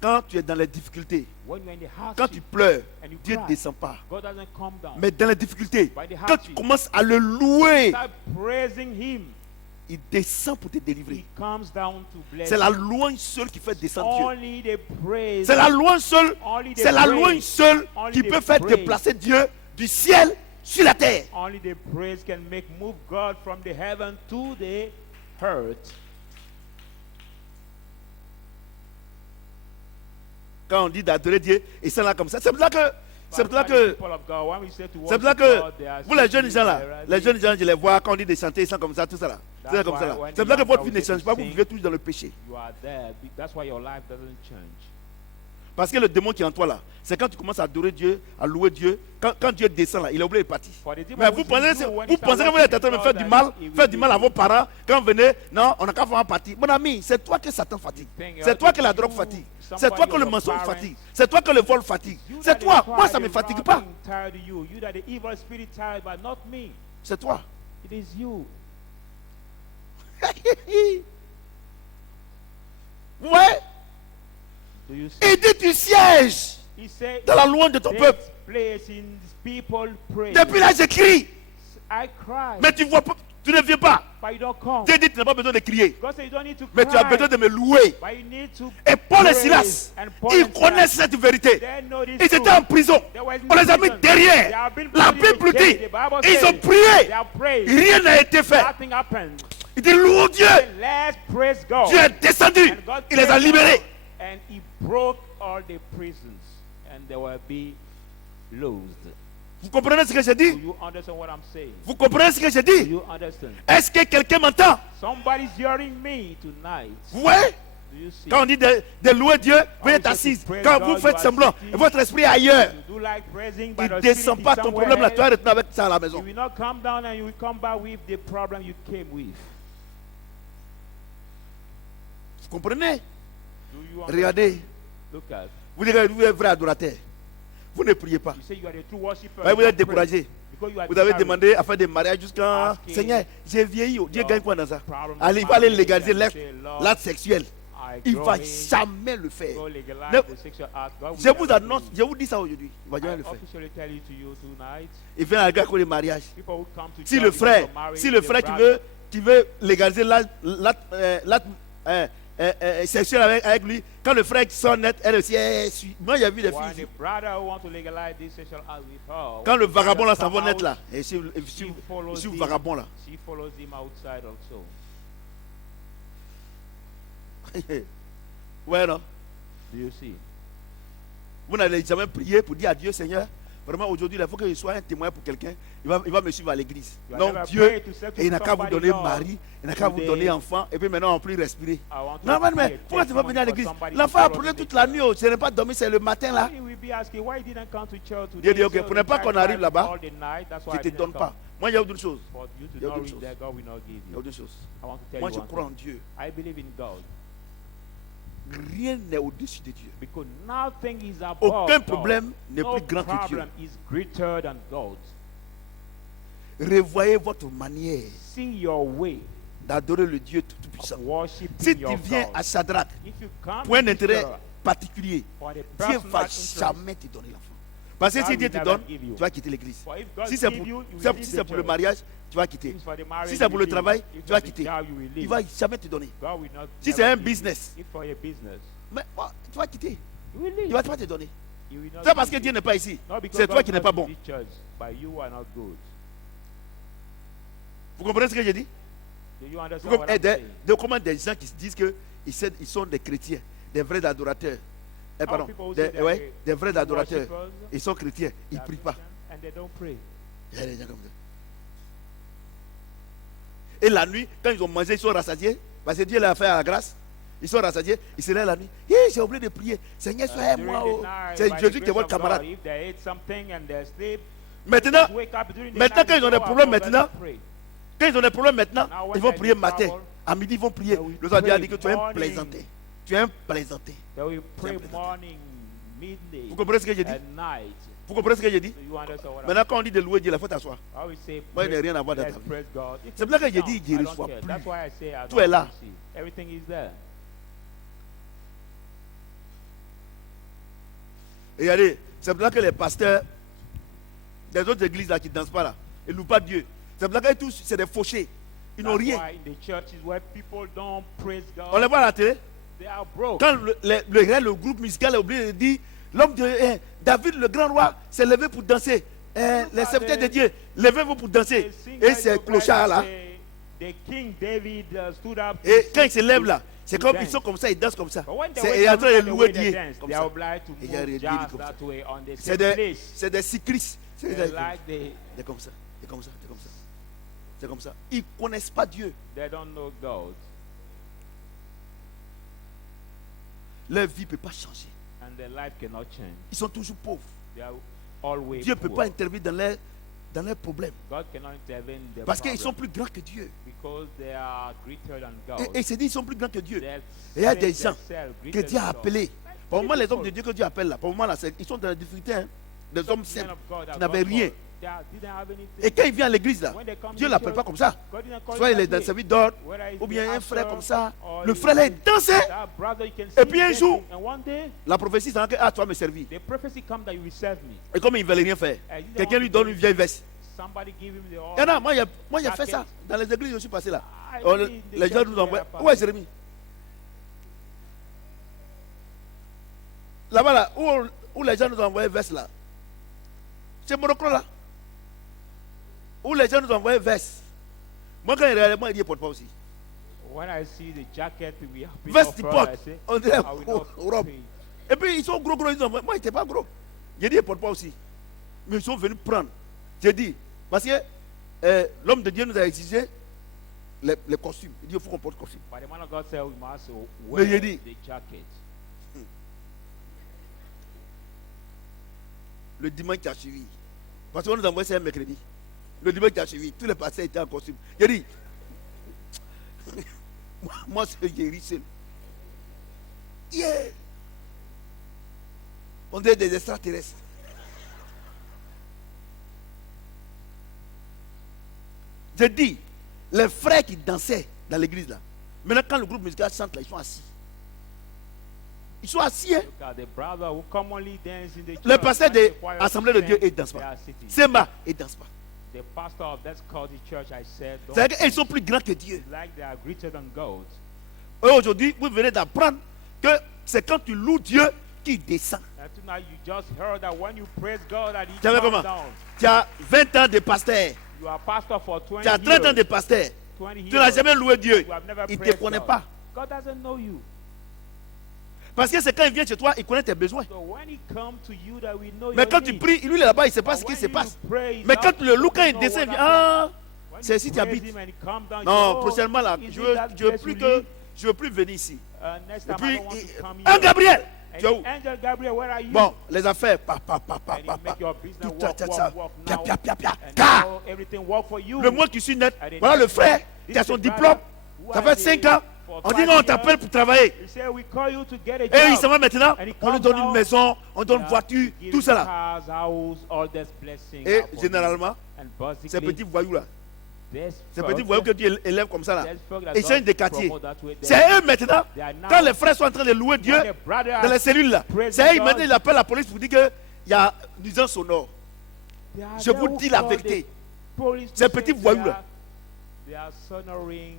quand tu es dans les difficultés, when you're in the quand tu hardship, pleures, and you Dieu ne cry, descend pas. God doesn't come down. Mais dans les difficultés, By the quand tu hardship, commences à le louer, start praising Him. il descend pour te He délivrer. comes down to bless C'est la you. louange seule qui fait descendre Dieu. Only the praise. C'est la louange seule, Only the c'est la praise. louange seule Only qui the peut faire praise. déplacer Dieu du ciel sur la terre. Only the praise can make move God from the heaven to the earth. Quand on dit d'adorer Dieu, et c'est là comme ça. C'est pour ça que C'est pour ça que vous les jeunes gens là, les jeunes gens, je les vois quand on dit de chanter, ils sont comme ça, tout ça là. C'est comme ça là. C'est pour ça que votre vie ne change pas, vous vivez tous dans le péché. Parce que le démon qui est en toi là, c'est quand tu commences à adorer Dieu, à louer Dieu, quand Dieu descend là, il est obligé de partir. Mais vous pensez que vous êtes en train de faire du mal à vos parents, quand vous venez, non, on n'a qu'à faire un parti. Mon ami, c'est toi que Satan fatigue. C'est toi que la drogue fatigue. C'est toi que le mensonge fatigue. C'est toi que le vol fatigue. C'est toi. Moi, ça ne me fatigue pas. C'est toi. Ouais. Il dit tu sièges dans la louange de ton peuple. Depuis là j'écris. Mais tu vois pas, tu ne viens pas. Dieu dit tu n'as pas besoin de crier. Mais tu as besoin de me louer. Et Paul et Silas, ils connaissent cette vérité. Ils étaient en prison. On les a mis derrière. La Bible dit, ils ont prié. Rien n'a été fait. Il dit louons Dieu. Dieu est descendu. Il les a libérés. And he broke all the prisons and they will be loosed. Vous comprenez ce que je dis? Do you understand what I'm saying? Vous comprenez ce que je dis? Do you understand? Est-ce que quelqu'un m'entend? Somebody's hearing me tonight. Ouais. Do you see? Quand on dit de louer Dieu, vous êtes assise. Quand vous faites semblant, et votre esprit est ailleurs. Il ne descend pas ton problème là, tu vas retourner avec ça à la maison. You will not come down and you will come back with the problem you came with. Vous comprenez? Regardez, vous dites que vous êtes vrai adorateur. Vous ne priez pas. Vous êtes découragé. Vous avez demandé à faire des mariages jusqu'à Seigneur, j'ai vieilli. Dieu gagne quoi dans ça? Allez, il va aller légaliser l'acte sexuel. Il ne va jamais le faire. Je vous annonce, je vous dis ça aujourd'hui. Il ne va jamais le faire. Il vient à la mariage. Si le frère qui veut légaliser l'acte sexuel avec lui, quand le frère sort net, elle aussi moi j'ai vu des filles. Quand le vagabond là s'en va net là, et si le vagabond là, ouais non. Vous n'allez jamais prier pour dire à Dieu, Seigneur, vraiment aujourd'hui il faut que je sois un témoin pour quelqu'un. Il va me suivre à l'église. Donc Dieu, il n'a qu'à vous donner mari, il n'a qu'à vous donner enfant, et puis maintenant on peut respirer. Non, mais pourquoi tu vas venir à l'église? L'enfant a pleuré toute la nuit, je n'ai pas dormi, c'est le matin là. Dieu dit, ok, pour ne pas qu'on arrive là-bas, je ne te donne pas. Moi, il y a autre chose. Il y a autre chose. Il y a autre chose. Moi, je crois en Dieu. Rien n'est au-dessus de Dieu. Aucun problème n'est plus grand que Dieu. Revoyez votre manière d'adorer le Dieu tout-puissant. Si tu viens à Shadrach pour un intérêt particulier, Dieu ne va jamais te donner l'enfant. Parce que si Dieu te donne, tu vas quitter l'église. Si c'est pour le mariage, tu vas quitter. Si c'est pour le travail, tu vas quitter. Il ne va jamais te donner. Si c'est un business, mais, tu vas quitter. Il ne va pas te donner. C'est parce que Dieu n'est pas ici. C'est toi qui n'es pas bon. Vous comprenez ce que je dis? Comment des gens qui se disent qu'ils sont des chrétiens, des vrais adorateurs. Pardon, des vrais adorateurs. Ils sont chrétiens, ils ne prient pas. Il y a des gens comme ça. Et la nuit, quand ils ont mangé, ils sont rassasiés. Parce que Dieu leur a fait la grâce. Ils sont rassasiés. Ils se lèvent la nuit. J'ai oublié de prier. Seigneur, sois moi. C'est Jésus qui est votre camarade. Maintenant, quand ils ont des problèmes quand ils ont des problèmes maintenant, ils vont prier matin. À midi, ils vont prier. Le soir, Dieu a dit que tu es un plaisantin. Tu es un plaisantin. Vous comprenez ce que j'ai dit? Vous comprenez ce que j'ai dit? Maintenant, quand on dit de louer Dieu, il faut t'asseoir. Moi, il n'y a rien à voir dans ta vie. C'est pour ça que j'ai dit, je ne reçois plus. Tout est là. Et regardez, c'est pour ça que les pasteurs des autres églises là qui ne dansent pas là, ils ne louent pas Dieu. C'est pour ça que tous, c'est des fauchés. Ils n'ont rien. On les voit à la télé. Quand le groupe musical est obligé de dire, l'homme de David, le grand roi, s'est levé pour danser. Les serviteurs de Dieu, levez-vous pour danser. Et ces clochards là. Et quand ils se lèvent là, C'est comme ils sont comme ça, ils dansent comme ça. C'est en train de louer Dieu comme ça. C'est des cyclistes. C'est comme ça. C'est comme ça. C'est comme ça. C'est comme ça. Ils ne connaissent pas Dieu. They don't know God. Leur vie ne peut pas changer. And their life cannot change. Ils sont toujours pauvres. They are always Dieu ne peut poor. pas intervenir dans leurs problèmes. God cannot intervene in their Parce qu'ils sont problem plus grands que Dieu. because they are greater than God. Et il s'est dit, ils sont plus grands que Dieu. They have Et il y a set des gens themselves que greater Dieu a than God. appelés. Pour le moment, les hommes de Dieu que Dieu appelle là, pour le moment, là, ils sont dans la difficulté. Hein. Des hommes Men simples of God qui have n'avaient gone rien. for- they didn't have anything. Et quand il vient à l'église là, When they come Dieu to ne l'appelle church, pas comme ça. God didn't call Soit him il est that dans le way. service d'ordre, Whether he's ou bien the un frère pastor comme ça. or Le he's frère est dansé. that brother, you can Et see puis un dancing. jour, And one day, la prophétie, c'est que ah, tu vas me servir. the prophecy comes that you will serve me. Et comme il ne veut rien faire, And you don't quelqu'un want lui to donne do une vieille veste. Somebody give him the Il y en a, moi, j'ai fait ça. Dans les églises, je suis passé là. Oh, les gens nous envoient. Où est Jérémie? Là-bas, là, où les gens nous envoient une veste là. C'est Morocco là. Où les gens nous envoient une veste. Moi, quand il regarde, moi, il ne porte pas aussi. When I see the jacket we have been Veste, il offered, porte. I say, On dirait I will not robe. pay. Et puis, ils sont gros, ils nous envoient. Moi, il n'était pas gros. J'ai dit, il ne porte pas aussi. Mais ils sont venus prendre. J'ai dit, parce que l'homme de Dieu nous a exigé les costumes. Il dit, il faut qu'on porte costume. But the man of God said we must Mais wear j'ai dit- the jacket. Le dimanche qui a suivi. Parce qu'on nous a envoyé ça un mercredi. Le dimanche qui a suivi, tous les pasteurs étaient en costume. J'ai dit, moi, c'est Jérémie seul. Yeah. On est des extraterrestres. J'ai dit, les frères qui dansaient dans l'église là, maintenant quand le groupe musical chante là, ils sont assis. Ils sont assis, hein. Look at the brother who commonly dance in the church. Le pasteur When de the choir l'Assemblée de Dieu, sings, il ne danse they pas. are sitting. Semba, il ne danse pas. The pastor of that Scottish church, I said, don't C'est-à-dire qu'ils sont plus grands que Dieu. like they are greater than God. Et aujourd'hui, vous venez d'apprendre que c'est quand tu loues Dieu qu'il descend. And tonight you just heard that when you praise God, that He Tu savais comes comment? down. Tu as 20 ans de pasteur, You are pastor for 20 tu as 30 ans years. de pasteur, 20 tu n'as years. jamais loué Dieu. You have never Il ne te praised connaît God. pas. God doesn't know you. Parce que c'est quand il vient chez toi, il connaît tes besoins. So when He comes to you, that we know Mais your quand tu needs. pries, lui là-bas, il ne sait pas But ce qui when se you passe. pray, Mais he's quand out, le loup, quand you il know descend, il what dit, happened. ah, When c'est you ici tu praise habites. him and he comes down, you Non, say, prochainement là, is je it veux, that je veux place plus you que, live? je veux plus venir ici. Next Et time I puis, don't want to come un here. Gabriel, And tu es où? Angel Gabriel, where are you? Bon, les affaires, And you make your business tout work, ça, work pia, now. pia, pia, pia, And car. now everything work for you. Le mois qui suit net, And the voilà le next frère one, qui a this son is the diplôme, brother ça who fait has 5 the- ans. for On dit 5 non, on years. t'appelle pour travailler. He said, we call you to get a Et il job. s'en va maintenant, And he on lui comes donne une now, maison, on donne une yeah, voiture, give tout ça là. cars, house, all these blessings Et are for généralement, you. And ces basically, petits voyous là, this ces folks, petits voyous que tu élèves comme ça là, this folk that ils changent de God quartier. promote that way, C'est eux maintenant, they are now- quand les frères sont en train de louer Dieu when the brother dans les has- cellules là, praise c'est eux God, maintenant, ils appellent la police pour dire qu'il y a nuisance sonore. they are Je there vous who dis la call vérité. the police to Ces say petits they voyous are- là. They are sonoring.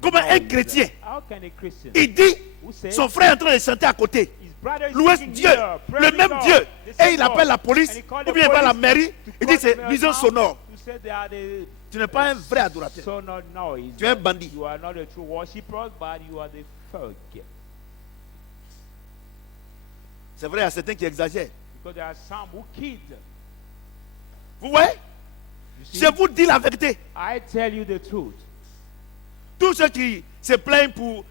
Comment un noise. chrétien, How can a Christian il dit, who says son frère est en train de chanter à côté, his brother is louer singing Dieu, here, le praising même God, Dieu, the et same il appelle God, la police, and he called ou the bien il va à la police mairie, to il dit call c'est the nuisance mayor sonore. to say they are the Tu n'es pas un vrai adorateur. sonor noise. Tu es un bandit. You are not a true worshipper, but you are the thug. C'est vrai, il y a certains qui exagèrent. Because there are some who kid. Vous voyez? You see, Je vous dis la vérité. I tell you the truth. Tous ceux qui se plaignent pour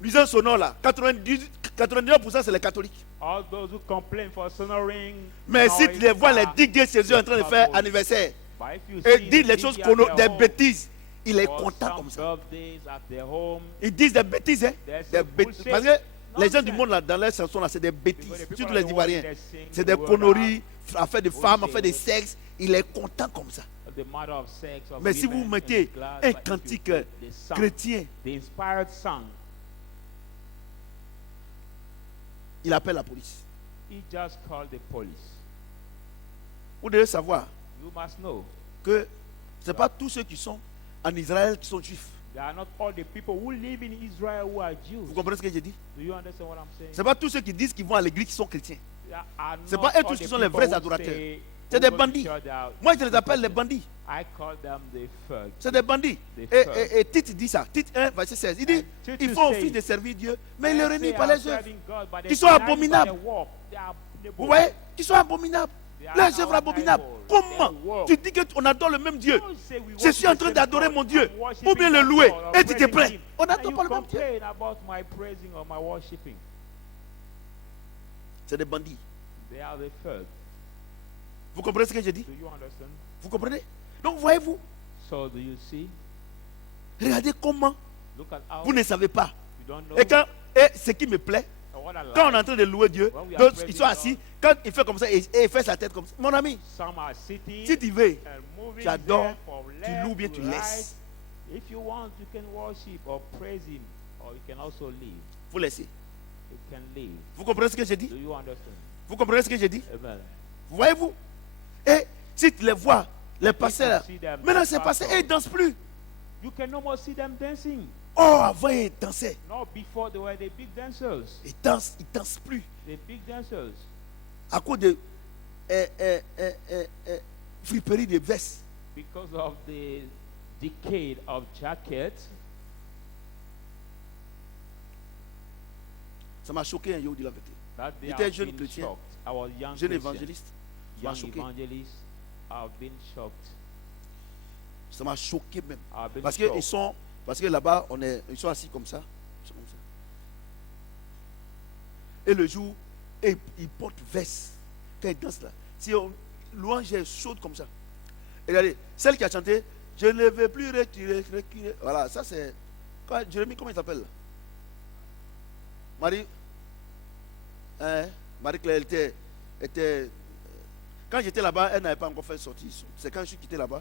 nuisance sonore là, 99% c'est les catholiques. All those who complain for sonoring. Mais si noise tu les vois les are- diguer chez eux en train de faire anniversaire But if you et see disent les the choses, DJ at their des home, bêtises, il est or content some comme ça. birthdays at their home, Ils disent des bêtises, hein? there's Des a bêtises. bullshit. Parce que les gens du Nonsense. monde là, dans leurs chansons là, c'est des bêtises. Because the people Surtout of les the world, Ivoiriens. they sing C'est the des word conneries, affaires de femmes, bullshit. affaires de sexe. Il est content comme ça. of the matter of sex, of Mais si vous women, mettez and glad, un but if you cantique put the song, chrétien, the inspired song, il appelle la police. he just called the police. Vous devez savoir You must know que ce n'est pas tous ceux qui sont en Israël qui sont juifs. they are not all the people who live in Israel who are Jews. Vous comprenez ce que j'ai dit? Do you understand what I'm saying? Ce n'est pas tous ceux qui disent qu'ils vont à l'église qui sont chrétiens. There are C'est not pas eux all tous the qui sont les people vrais who adorateurs. say, C'est des bandits. Moi, je les appelle les bandits. I call them the thugs. C'est des bandits. Et Tite dit ça. Tite 1, verset 16. Il dit, il faut aux fils de servir Dieu, mais il les renie par les œuvres qui sont abominables. Vous voyez? Qui sont abominables. Les œuvres abominables. Comment tu dis qu'on adore le même Dieu? Je suis en train d'adorer mon Dieu. Ou bien le louer. Et tu te plains. On n'adore pas le même Dieu. C'est des bandits. Vous comprenez ce que je dis? Vous comprenez? Donc voyez-vous, regardez comment vous ne savez pas. Et ce qui me plaît, quand on est en train de louer Dieu, ils sont assis, quand il fait comme ça et il fait sa tête comme ça. Mon ami, si tu veux, tu adores, tu loues bien, tu laisses. If you want, you can worship or praise him, or you can also leave. Vous laissez. You can leave. Vous comprenez ce que je dis? Do you understand? Vous comprenez ce que je dis? Amen. Voyez-vous? Et si tu les vois, les pasteurs là, maintenant ces pasteurs, ils ne dansent plus. You can no more see them dancing. Oh, avant ils dansaient. No, before they were the big dancers. Ils dansent plus. The big dancers. À cause de friperie de vestes. Because of the decay of jackets. Ça m'a choqué, je vous dis la vérité. J'étais jeune chrétien, jeune évangéliste. Ça m'a choqué. Ça m'a choqué même. Parce que là-bas, ils sont assis comme ça. Et le jour, ils portent veste. Quand ils dansent là, si louange est chaude comme ça. Et regardez, celle qui a chanté, je ne veux plus reculer. Voilà, ça c'est. Jérémie, comment il s'appelle là? Marie-Claire était. Quand j'étais là-bas, elle n'avait pas encore fait sortir. C'est quand je suis quitté là-bas,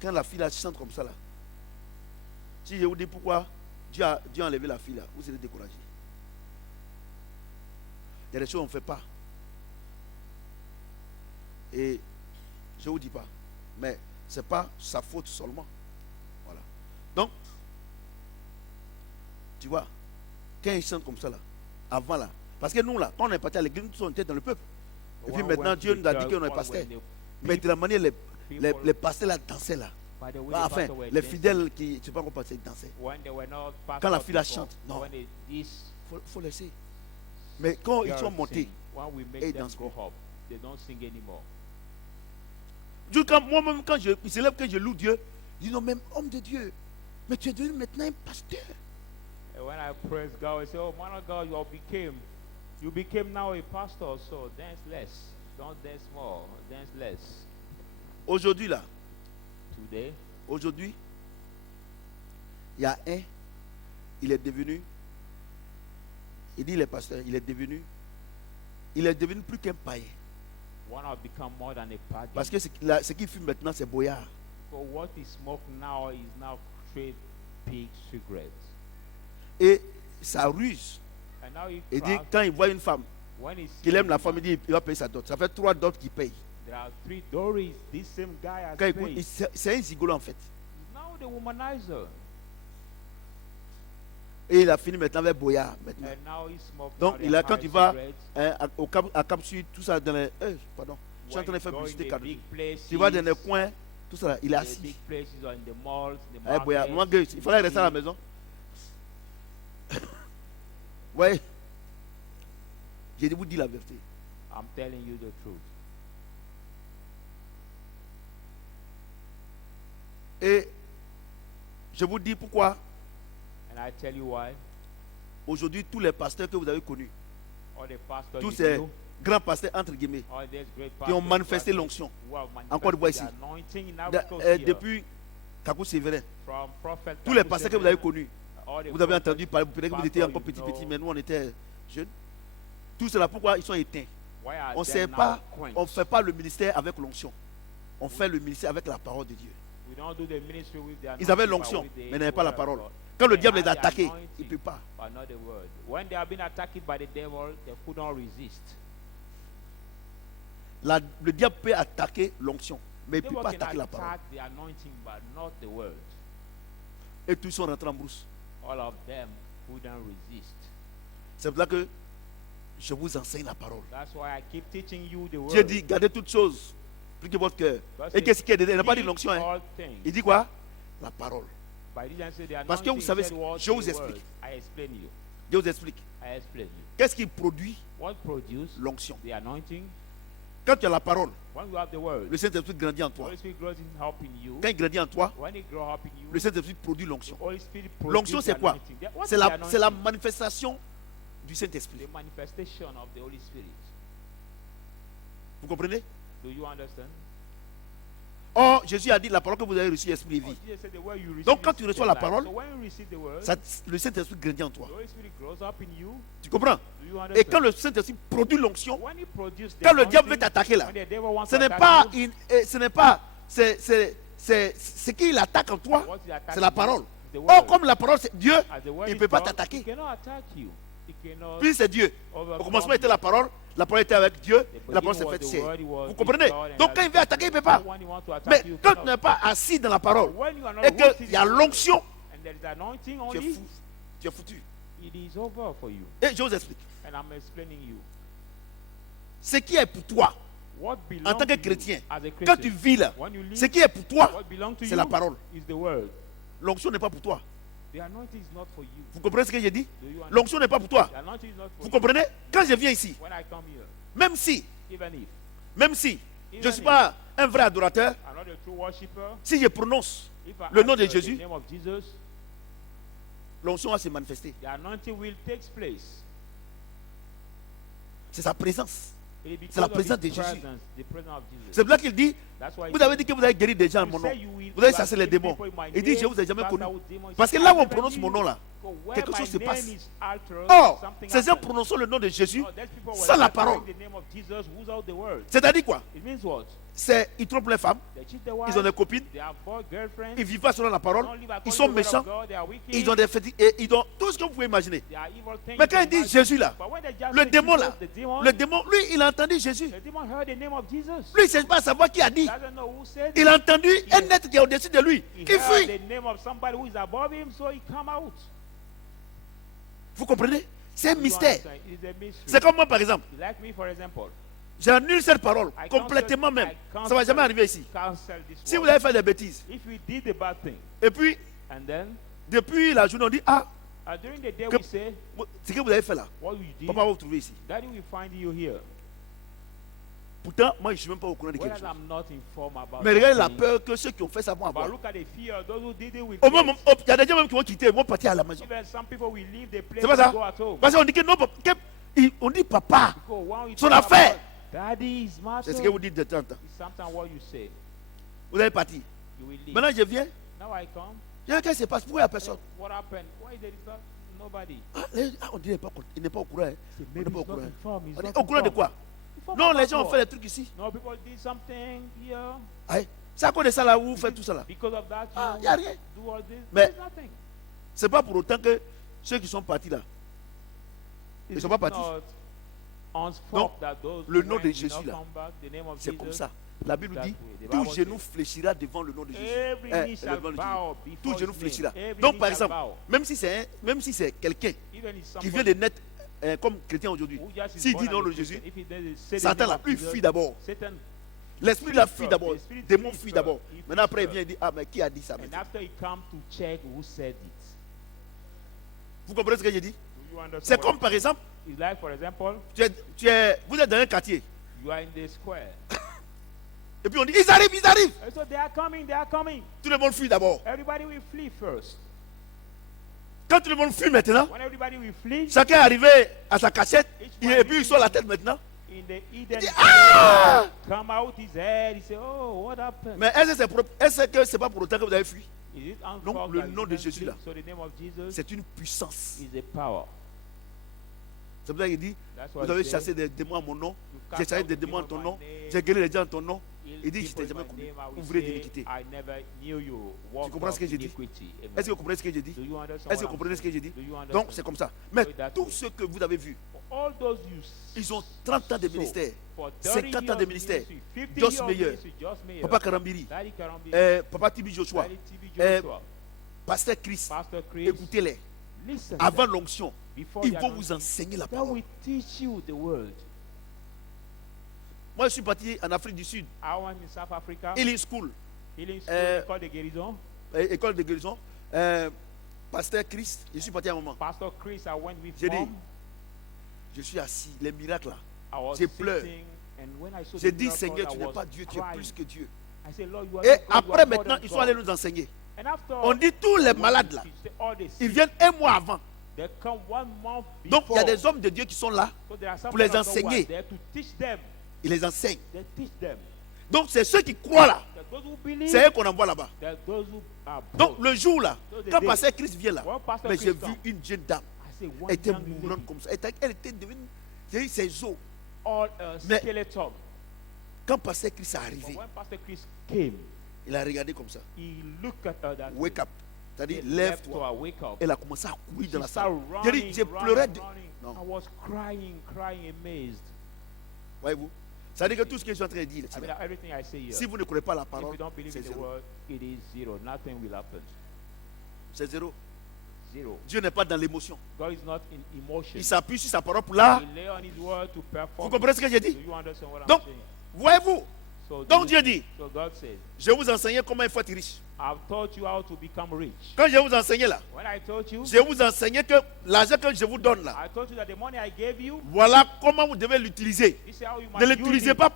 quand la fille là chante comme ça là. Si je vous dis pourquoi Dieu a enlevé la fille là, vous serez découragé. Il y a des choses qu'on ne fait pas. Et je ne vous dis pas. Mais ce n'est pas sa faute seulement. Voilà. Donc, tu vois, quand ils chantent comme ça là, avant là, parce que nous là, quand on est parti à l'église, nous on était dans le peuple. Et puis maintenant, Dieu nous a dit qu'on est pasteur. Mais de la manière, les pasteurs là dansaient là. Enfin, les fidèles qui ne sont pas encore passés dansaient. Quand la fille la chante, non, il faut laisser. Mais quand ils sont montés, et ils dansent quoi? Moi-même, quand il se lève, que je loue Dieu, je dis non, même homme de Dieu, mais tu es devenu maintenant un pasteur. When I praise God, I say, oh man of God, you became now a pastor, so dance less. Don't dance more, dance less. Aujourd'hui là, aujourd'hui, il y a un, il est devenu, il dit les pasteurs, il est devenu plus qu'un païen. One have become more than a pagan. Parce que ce qu'il fume maintenant, c'est boyard. For what he smoke now is now straight pig cigarettes. Et ça ruse. Il dit quand il voit une femme qu'il aime la femme, il va payer sa dot. Ça fait 3 dots qu'il paye. There are 3 dollars this same guy has paid. C'est un zigolo en fait. Now the womanizer. Et il a fini maintenant avec boyard maintenant. Donc quand il va à Cap Sud, tout ça dans les pardon. Je suis en train de faire publicité cadeau. Tu vas dans les coins, tout ça là, il est assis. Boyard, moi il fallait rester à la maison. Ouais. Je vous dis la vérité. I'm telling you the truth. Et je vous dis pourquoi. And I tell you why. Aujourd'hui, tous les pasteurs que vous avez connus, tous ces grands pasteurs entre guillemets, qui ont manifesté l'onction, encore une fois ici, depuis Kakou Sévérin, tous les pasteurs que vous avez connus, vous avez entendu parler, peut-être que vous étiez encore petit, mais nous on était jeunes. Tout cela, pourquoi ils sont éteints? On ne fait pas le ministère avec l'onction. On fait le ministère avec la parole de Dieu. Ils avaient l'onction, mais n'avaient pas la parole. Quand le diable les a attaqués, il ne peut pas. Le diable peut attaquer l'onction, mais il ne peut pas attaquer la parole. Et tous sont rentrés en brousse. C'est pour ça que je vous enseigne la parole. Dieu dit, gardez toutes choses Expliquez votre cœur. God Et said, qu'est-ce qu'il y a dedans? Il n'a pas dit "Think l'onction. Hein. all things." Il dit quoi? La parole. But he didn't say the Parce que vous anointing, savez, he said what je vous the explique. word. I explain you. Je vous explique. I explain you. Qu'est-ce qui produit What produce l'onction? the anointing? Quand tu as la parole, When you have the word, le Saint-Esprit grandit en the toi. Holy Spirit grows in helping you. Quand il grandit en toi, When it grows up in you, le Saint-Esprit produit the l'onction. Holy Spirit L'onction, produces c'est the quoi? anointing. What C'est is the la anointing? manifestation du Saint-Esprit. The manifestation of the Holy Spirit. Vous comprenez? Do you understand? Or, Jésus a dit la parole que vous avez reçue, esprit et Oh, vie. Jesus said the word you receive Donc, quand is tu reçois the la life. parole, So when you receive the word, Le Saint-Esprit grandit en toi. the Holy Spirit grows up in you. Tu comprends? Do you understand? Et quand le Saint-Esprit produit l'onction, When he produces the quand le diable veut anointing, t'attaquer là, when the devil wants ce to n'est attack pas, you, c'est ce qu'il attaque en toi, what he attacks c'est la you parole. is the Or, word. comme la parole c'est Dieu, As the word il ne is peut pas God, t'attaquer. he cannot attack you. He cannot Puis c'est Dieu. Au overcome commencement you. était la parole était avec Dieu, The et la parole beginning s'est was faite the chair. word, he was Vous with comprenez? God, and Donc as quand il he veut attaquer, il ne peut pas. when he wants to attack Mais you, quand cannot tu n'es pas assis dans la parole, When you are not et rooted qu'il in y a the word, l'onction, and there is anointing tu es only, fou. Tu es foutu. it is over for you. Et je vous explique. And I'm explaining you. Ce qui est pour toi, What belongs en tant que to you chrétien, as a quand Christian, tu vis là, when you live, ce qui est pour toi, what belongs to c'est you la parole. is the word. L'onction n'est pas pour toi. The anointing is not for you. Vous comprenez ce que j'ai dit? Do you understand? L'onction n'est pas pour toi. The anointing is not for Vous you. comprenez? Quand je viens ici, When I come here, même si even if je ne suis pas un vrai adorateur, I'm not a true worshipper, si je prononce if I le nom de utter the Jésus, name of Jesus, l'onction va se manifester. the anointing will take place. C'est sa présence. It is because C'est la of présence his de Jésus. presence, the presence of Jesus. C'est là qu'il dit, That's why vous avez dit que vous avez guéri des gens en mon nom. Vous avez chassé les démons. Il dit, je vous ai jamais connu. Parce que là où on prononce mon nom là, quelque chose se passe. Or, ces gens prononçant le nom de Jésus sans la parole. C'est-à-dire quoi? It means what? Ils trompent les femmes, They cheat their ils wives, ont des copines, they have boy girlfriends, ils ne vivent pas selon la parole, don't live ils according sont to the word méchants, of God, they are wicked, ils ont des fétiches, et ils ont tout ce que vous pouvez imaginer. they are evil things, Mais quand il they dit are Jésus là, but when they just le say démon Jesus, là, the le démon, lui, il a entendu Jésus. the demon heard the name of Jesus. Lui, il ne cherche pas à savoir qui a dit. Doesn't know who said Il it. a entendu un être qui est au-dessus de lui, He qui heard fuit. the name of somebody who is above him, so he come out. Vous comprenez? C'est un You mystère. understand? It is a mystery. C'est comme moi, par exemple. Like me, for example. J'annule cette parole I complètement cancel- même. I Ça ne va cancel- jamais arriver ici. Cancel this Si vous word. avez fait des bêtises, If we did a bad thing, et puis, and then depuis la journée, on dit, ah, during the day Que- we say, ce que vous avez fait là, what we did, papa va vous trouver ici. Daddy will find you here. Pourtant, moi, je ne suis même pas au courant de quelque Whereas chose. I'm not informed about Mais regardez la that thing. peur que ceux qui ont fait ça vont But avoir. look at the fear of those who did it with Au moment, faith. il y a des gens même qui vont quitter, ils vont partir à la maison. Even some people will leave the place C'est pas and ça? go at home. Parce qu'on dit que non, on dit papa, Because when we son talk affaire. about Daddy is matter, c'est ce que vous dites de temps en temps. it's sometimes what you say. Vous allez partir. You will leave. Maintenant, je viens. Now I come. Je dis, qu'est-ce qui se passe? Pourquoi il n'y a personne? What happened? Why there is not nobody? On dit il n'est pas au courant. Hein. Say, On n'est maybe pas au he's not courant. informed, he's On dit, not au courant de informed. quoi? Informed Non, about les gens ont what? fait des trucs ici. No, people did something here. Aïe. C'est à cause de ça là où vous faites tout ça là. Because of that, Ah, you y a rien. do all this. Mais- There's nothing. C'est pas pour autant que ceux qui sont partis là, ils ne It sont is pas partis. not henceforth Donc, that those le who nom went de did Jésus, not là, come back, the name of C'est Jesus, comme ça. La Bible that dit, way. The tout Bible genou says, fléchira devant le nom de Jésus. every Eh, knee shall devant le bow Jésus. before Tout genou his fléchira. name. Every Donc knee par shall exemple, bow. même si c'est quelqu'un Even if qui somebody vient de naître comme chrétien aujourd'hui, who just is s'il born dit as non a de Christian, Jésus, if he doesn't say the Satan name là, of lui Jesus, fuit d'abord. Satan, L'esprit là flees fuit first. d'abord. The spirit Démon flees fuit first. d'abord. He Maintenant flees après il first. vient et dit, ah mais qui a dit ça and maintenant? after he come to check who said it. Vous comprenez ce que j'ai dit? Do you understand C'est what comme par exemple, it's like, for example, vous êtes dans un quartier. you are in the square. Et puis on dit, ils arrivent, ils arrivent. And so they are coming, they are coming. Tout le monde fuit d'abord. Everybody will flee first. Quand tout le monde fuit maintenant, When everybody will flee, chacun est arrivé à sa cachette, et puis il sort la tête maintenant. in the Eden, dit, ah! come out his head. He say, oh, what happened? Mais est-ce que c'est pas pour autant que vous avez fui? Is it Non, unfold le that nom you de can Jésus flee? là. So the name of Jesus C'est une puissance. is a power. C'est pour ça qu'il dit, That's why vous avez he chassé said, des démons en mon nom, you j'ai cast chassé out des the démons en demon ton in nom, my name, j'ai guéri les gens en ton nom. heal Il dit, je people t'ai in jamais my connu. name, I will Ouvrez say, d'iniquité. I never knew you. Walk comprends ce of que j'ai dit? iniquity. Amen. Est-ce que vous comprenez ce que j'ai dit? Do you understand Est-ce que what vous I'm comprenez ce que j'ai dit? saying? Do you Donc understand? c'est comme ça. Mais So that tous way. ceux que vous avez vus, All those you ils ont 30 ans de saw ministère, for 30 50 ans years de of ministère. ministry, 50 Joss years of Meyer, ministry, Joss Meyer, Papa Karambiri, Daddy Karambi, Papa Tibi Joshua, Daddy TB eh, Joshua, Pasteur Chris, Pastor Chris, écoutez-les. listen. Avant them. l'onction, Before ils the vont vous anointing, enseigner la they parole. will teach you the word. Moi, je suis parti en Afrique du Sud. I went in South Africa. Healing School, Healing school, école de guérison. école de guérison. Pasteur Christ, je suis parti à un moment. Pastor Chris, I went with J'ai dit, him. je suis assis, les miracles là. I was j'ai pleuré. sitting, and when I saw J'ai the dit, miracle, Seigneur, I tu n'es was pas Dieu, tu es crying. plus que Dieu. I said, Lord, you are Et not God, you are après, more maintenant, than ils sont God. allés nous enseigner. And after, On dit tous les malades là, all the ils sick, viennent un mois avant. they come 1 month Donc, il y a before. des hommes de Dieu qui sont là, So there are some pour les men of God who are enseigner. there to teach them. ils les enseignent. They teach them. Donc, c'est ceux qui croient là, That those who believe, c'est eux qu'on envoie là-bas. that those who are Donc, bold. le jour là, So the quand day- Pasteur Christ vient là, When Pastor mais j'ai Chris vu come, une jeune dame, I say, one elle était young mourante lady, comme ça. Elle était devenue, j'ai dit, ses os. all Mais- skeleton. Quand Pasteur Christ est But arrivé, when Pastor Chris came, il a regardé comme ça. he looked at her that Wake up. C'est-à-dire, he left to lève-toi. her, wake up. Elle a commencé à courir dans She la started salle. J'ai dit, running, j'ai pleuré. De... running. Non. I was crying, amazed. Voyez-vous? Ça veut dire que tout ce que je suis en train de dire, I mean, everything I say here, si vous ne croyez pas la if parole, you don't believe c'est in the zéro. word, it is zero. Nothing will happen. C'est zéro. Zero. Dieu n'est pas dans l'émotion. God is not in emotion. Il s'appuie sur sa parole pour là. He lay on his word to Vous perform. comprenez ce que j'ai Do dit? you understand what Donc, I'm saying? voyez-vous? So, Donc Dieu dit, so God says, je vais vous enseigner comment il faut être riche. I've taught you how to become rich. Quand je vais vous enseigner là, When I told you, je vais vous enseigner que l'argent que je vous donne là, I told you that the money I gave you, voilà comment vous devez l'utiliser. this is how you Ne must use l'utilisez it. pas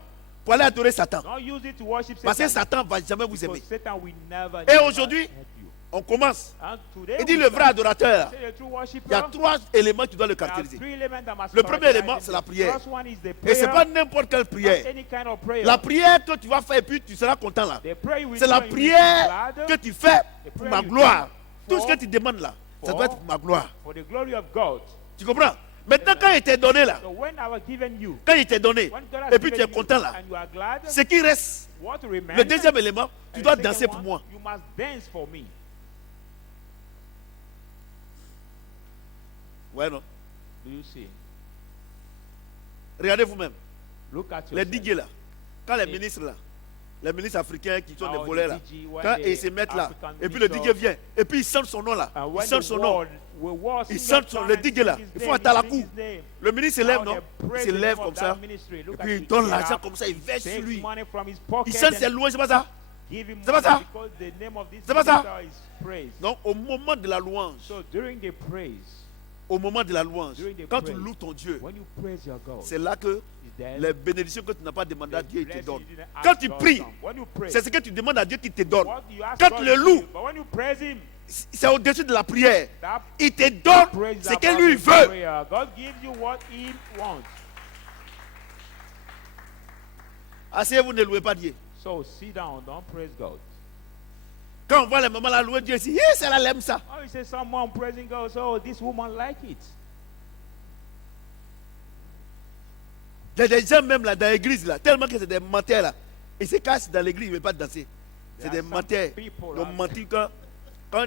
pour aller adorer Satan. Don't use it to worship Parce que Satan. Satan ne va jamais vous Because aimer. Satan will never, Et never aujourd'hui, help you. on commence. And today, Il dit we le vrai start. adorateur là, Say the true worshiper, il y a 3 éléments qui doivent le there are caractériser. 3 elements that must Le premier characterize élément, it. c'est la The prière. first one is the Et prayer, ce n'est pas n'importe quelle not prière. any kind of prayer. La prière que tu vas faire et puis tu seras content là. The prayer you C'est la do and you prière will be que glad tu fais The pour prayer ma you gloire. do Tout ce que tu demandes là, ça doit être pour ma gloire. for the glory of God. Tu comprends? Maintenant, quand il t'est donné là, So when I was given you, quand il t'est donné, when God has et puis tu given es you content là, and you are glad, ce qui reste, what remains? le deuxième élément, tu and dois the danser second pour one, moi. You must dance for me. Ouais, non? Do you see? Regardez vous-même. Look at Les yourself. digues là, quand les Et- ministres là, les ministres africains qui sont Now des the volets là, DG, when quand the ils se mettent là, African et puis le minister- digue vient, et puis il sent son nom là, And il when sent the son nom. world Il sing sent son, down le and digue sing là, his il name, faut à la sing cour. his name. Le ministre se lève, Now non? they Il praise se the lève name comme of ça, that ministry. et Look at puis il you, donne get l'argent up, comme ça, il verse sur takes lui. money from his Il pocket sent and ses louanges, c'est pas ça? give him C'est pas ça? money because the name of this C'est pas ça? minister is praised. Donc au moment de la louange, So during the praise, au moment de la louange, During the quand tu praise. loues ton Dieu, when you praise your God, c'est là que is there les bénédictions que tu n'as pas demandé à the Dieu, il te blessing donne. you didn't ask Quand tu God pries, from. When you pray, c'est ce que tu demandes à Dieu qu'il te donne. what you ask Quand God tu le to loues, give, but when you praise him, c'est au-dessus de la prière. that Il te donne praise is ce que about lui the veut. prayer. God gives you what he wants. Asseyez-vous, ne louez pas Dieu. So sit down, don't praise God. Quand on voit les mamans la louer Dieu ici, c'est elle aime ça. Oh, you say someone praising God, so this woman like it. Il y a des gens même là dans l'église là, tellement que c'est des menteurs là. Ils se cachent dans l'église, ils ne veulent pas danser. C'est There are des some menteurs. people Ils ont out menti quand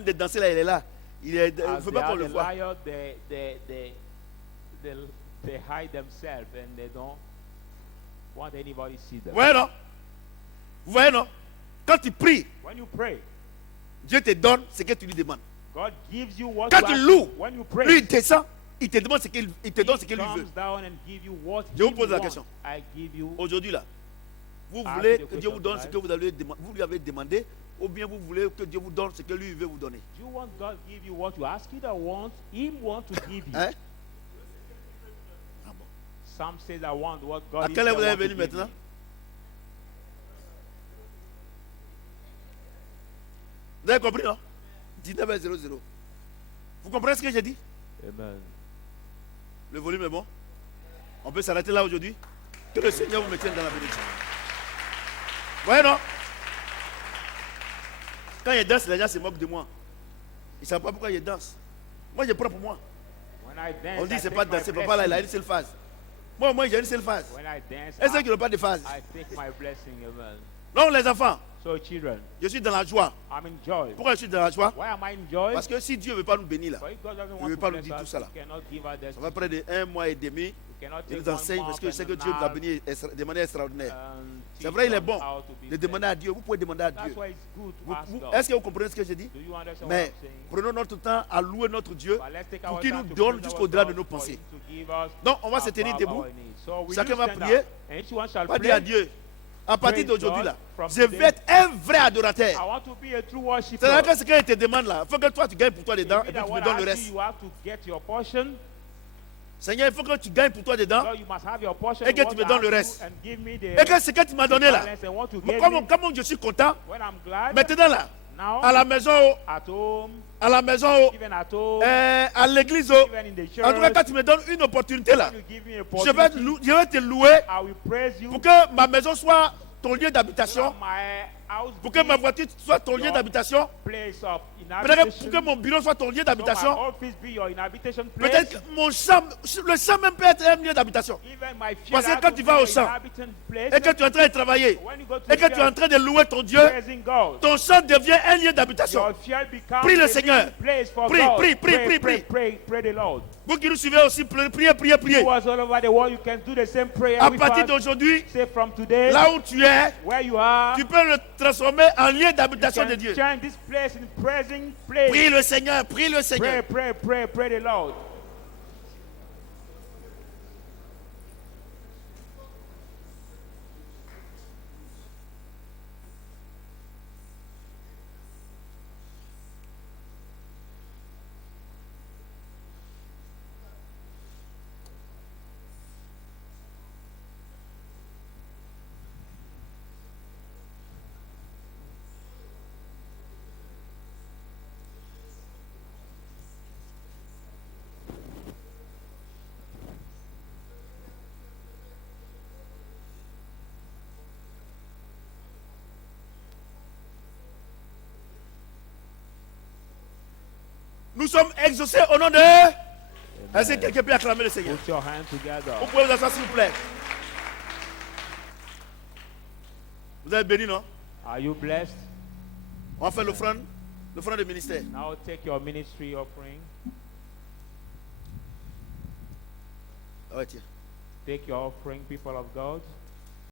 il est dansé là, il est là. Il ne As faut they pas qu'on are le the voit. liar, they hide themselves and they don't want anybody to see them. Vous voyez non? Vous voyez non? Quand tu pries, When you pray, Dieu te donne ce que tu lui demandes. God gives you what Quand you tu ask. loues, When you lui il pray, descend, il te demande ce qu'il il te donne ce qu'il lui veut. comes down and give you what Je vous he pose la wants. question. I give you. Aujourd'hui là, vous Ask voulez the que Dieu vous question donne ce tonight. que vous lui avez demandé, ou bien vous voulez que Dieu vous donne ce que lui veut vous donner. Do you want God to give you what you ask? Either want Him want to give you. Hein? Ah bon. Some say I want what God À is quelle heure vous want êtes to venu give maintenant? me. 'Vous avez compris, non? 19h00. Vous comprenez ce que j'ai dit? Amen. Le volume est bon? On peut s'arrêter là aujourd'hui? Que le Seigneur vous maintienne dans la bénédiction. Vous voyez, non? Quand je danse, les gens se moquent de moi. Ils ne savent pas pourquoi je danse. Moi, je prends pour moi. When I dance, On dit I c'est take pas my danser. Papa, là, il a blessing. une seule phase. Moi, j'ai une seule phase. When I dance, Est-ce qu'ils n'ont pas de phase? I take my blessing. Amen. Non, les enfants, So children, je suis dans la joie. I'm in joy. Pourquoi je suis dans la joie? Why am I in joy? Parce que si Dieu ne veut pas nous bénir là, For if God doesn't il want veut to pas nous bless dire tout us, ça là. He cannot give us ça this. va près de 1 mois et demi. We cannot Je take nous one enseigne parce month que je sais and que Dieu nous a bénis de manière extraordinaire. C'est vrai, il est bon de demander à Dieu. Vous pouvez demander à That's Dieu. why it's good to ask God. Est-ce que vous comprenez ce que je dis? Do you understand what Mais I'm saying? prenons notre temps à louer notre Dieu But let's take pour our qu'il time nous to donne praise jusqu'au-delà our de nos God for pensées. him to give us Donc, on va se tenir above debout. our needs. So will Chacun you va stand prier. up? And each one shall On va dire à pray. Dieu, à partir Praise d'aujourd'hui God là, from je today. vais être un vrai adorateur. I want to be a true worshiper. C'est-à-dire que ce qu'il te demande là, il faut que toi tu gagnes pour toi dedans It et means puis that tu me what donnes le I ask reste. you, you have to get your portion. Seigneur, il faut que tu gagnes pour toi dedans God, you must have your portion. et que What tu me I donnes le ask reste. you and give me Et que ce que tu m'as donné là, balance and what to give comme, me. comme je suis content, When I'm glad, maintenant là, now, à la maison, at home, à la maison, even at home, à l'église, even in the church, en tout cas quand tu me donnes une opportunité là, when you give me a je vais te louer I will praise you. pour que ma maison soit ton lieu d'habitation, Let my house pour que ma be voiture soit ton lieu d'habitation, place of peut-être inhabitation. pour que mon bureau soit ton lieu Let my d'habitation, office be your inhabitation place. peut-être que mon champ, le champ même peut être un lieu d'habitation. Even my field Parce que has quand to tu be vas au your champ, inhabitant place. et que tu es en train de travailler, When you go to et que the tu es en field, train de louer ton Dieu, praising God, ton champ devient un lieu d'habitation. your field becomes Prie le a Seigneur. living place for Prie, God. prie, prie, Pray, prie, pray, pray the Lord. Vous qui nous suivez aussi, priez, priez, priez. You was all over the world, you can do the same prayer À with partir us. d'aujourd'hui, Say from today, là où tu es, where you are, tu peux le transformer en lieu you d'habitation de can Dieu. change this place in praising place. Prie le Seigneur, prie le Pray, Seigneur. pray, pray, pray the Lord. Nous sommes exaucés au nom de... Est-ce que quelqu'un peut acclamer le Seigneur? Put your hands together. Vous pouvez vous asseoir s'il vous plaît. Vous êtes bénis, non? Are you blessed? On va faire l'offrande de ministère. Now take your ministry offering. Ah ouais, tiens. Take your offering, people of God.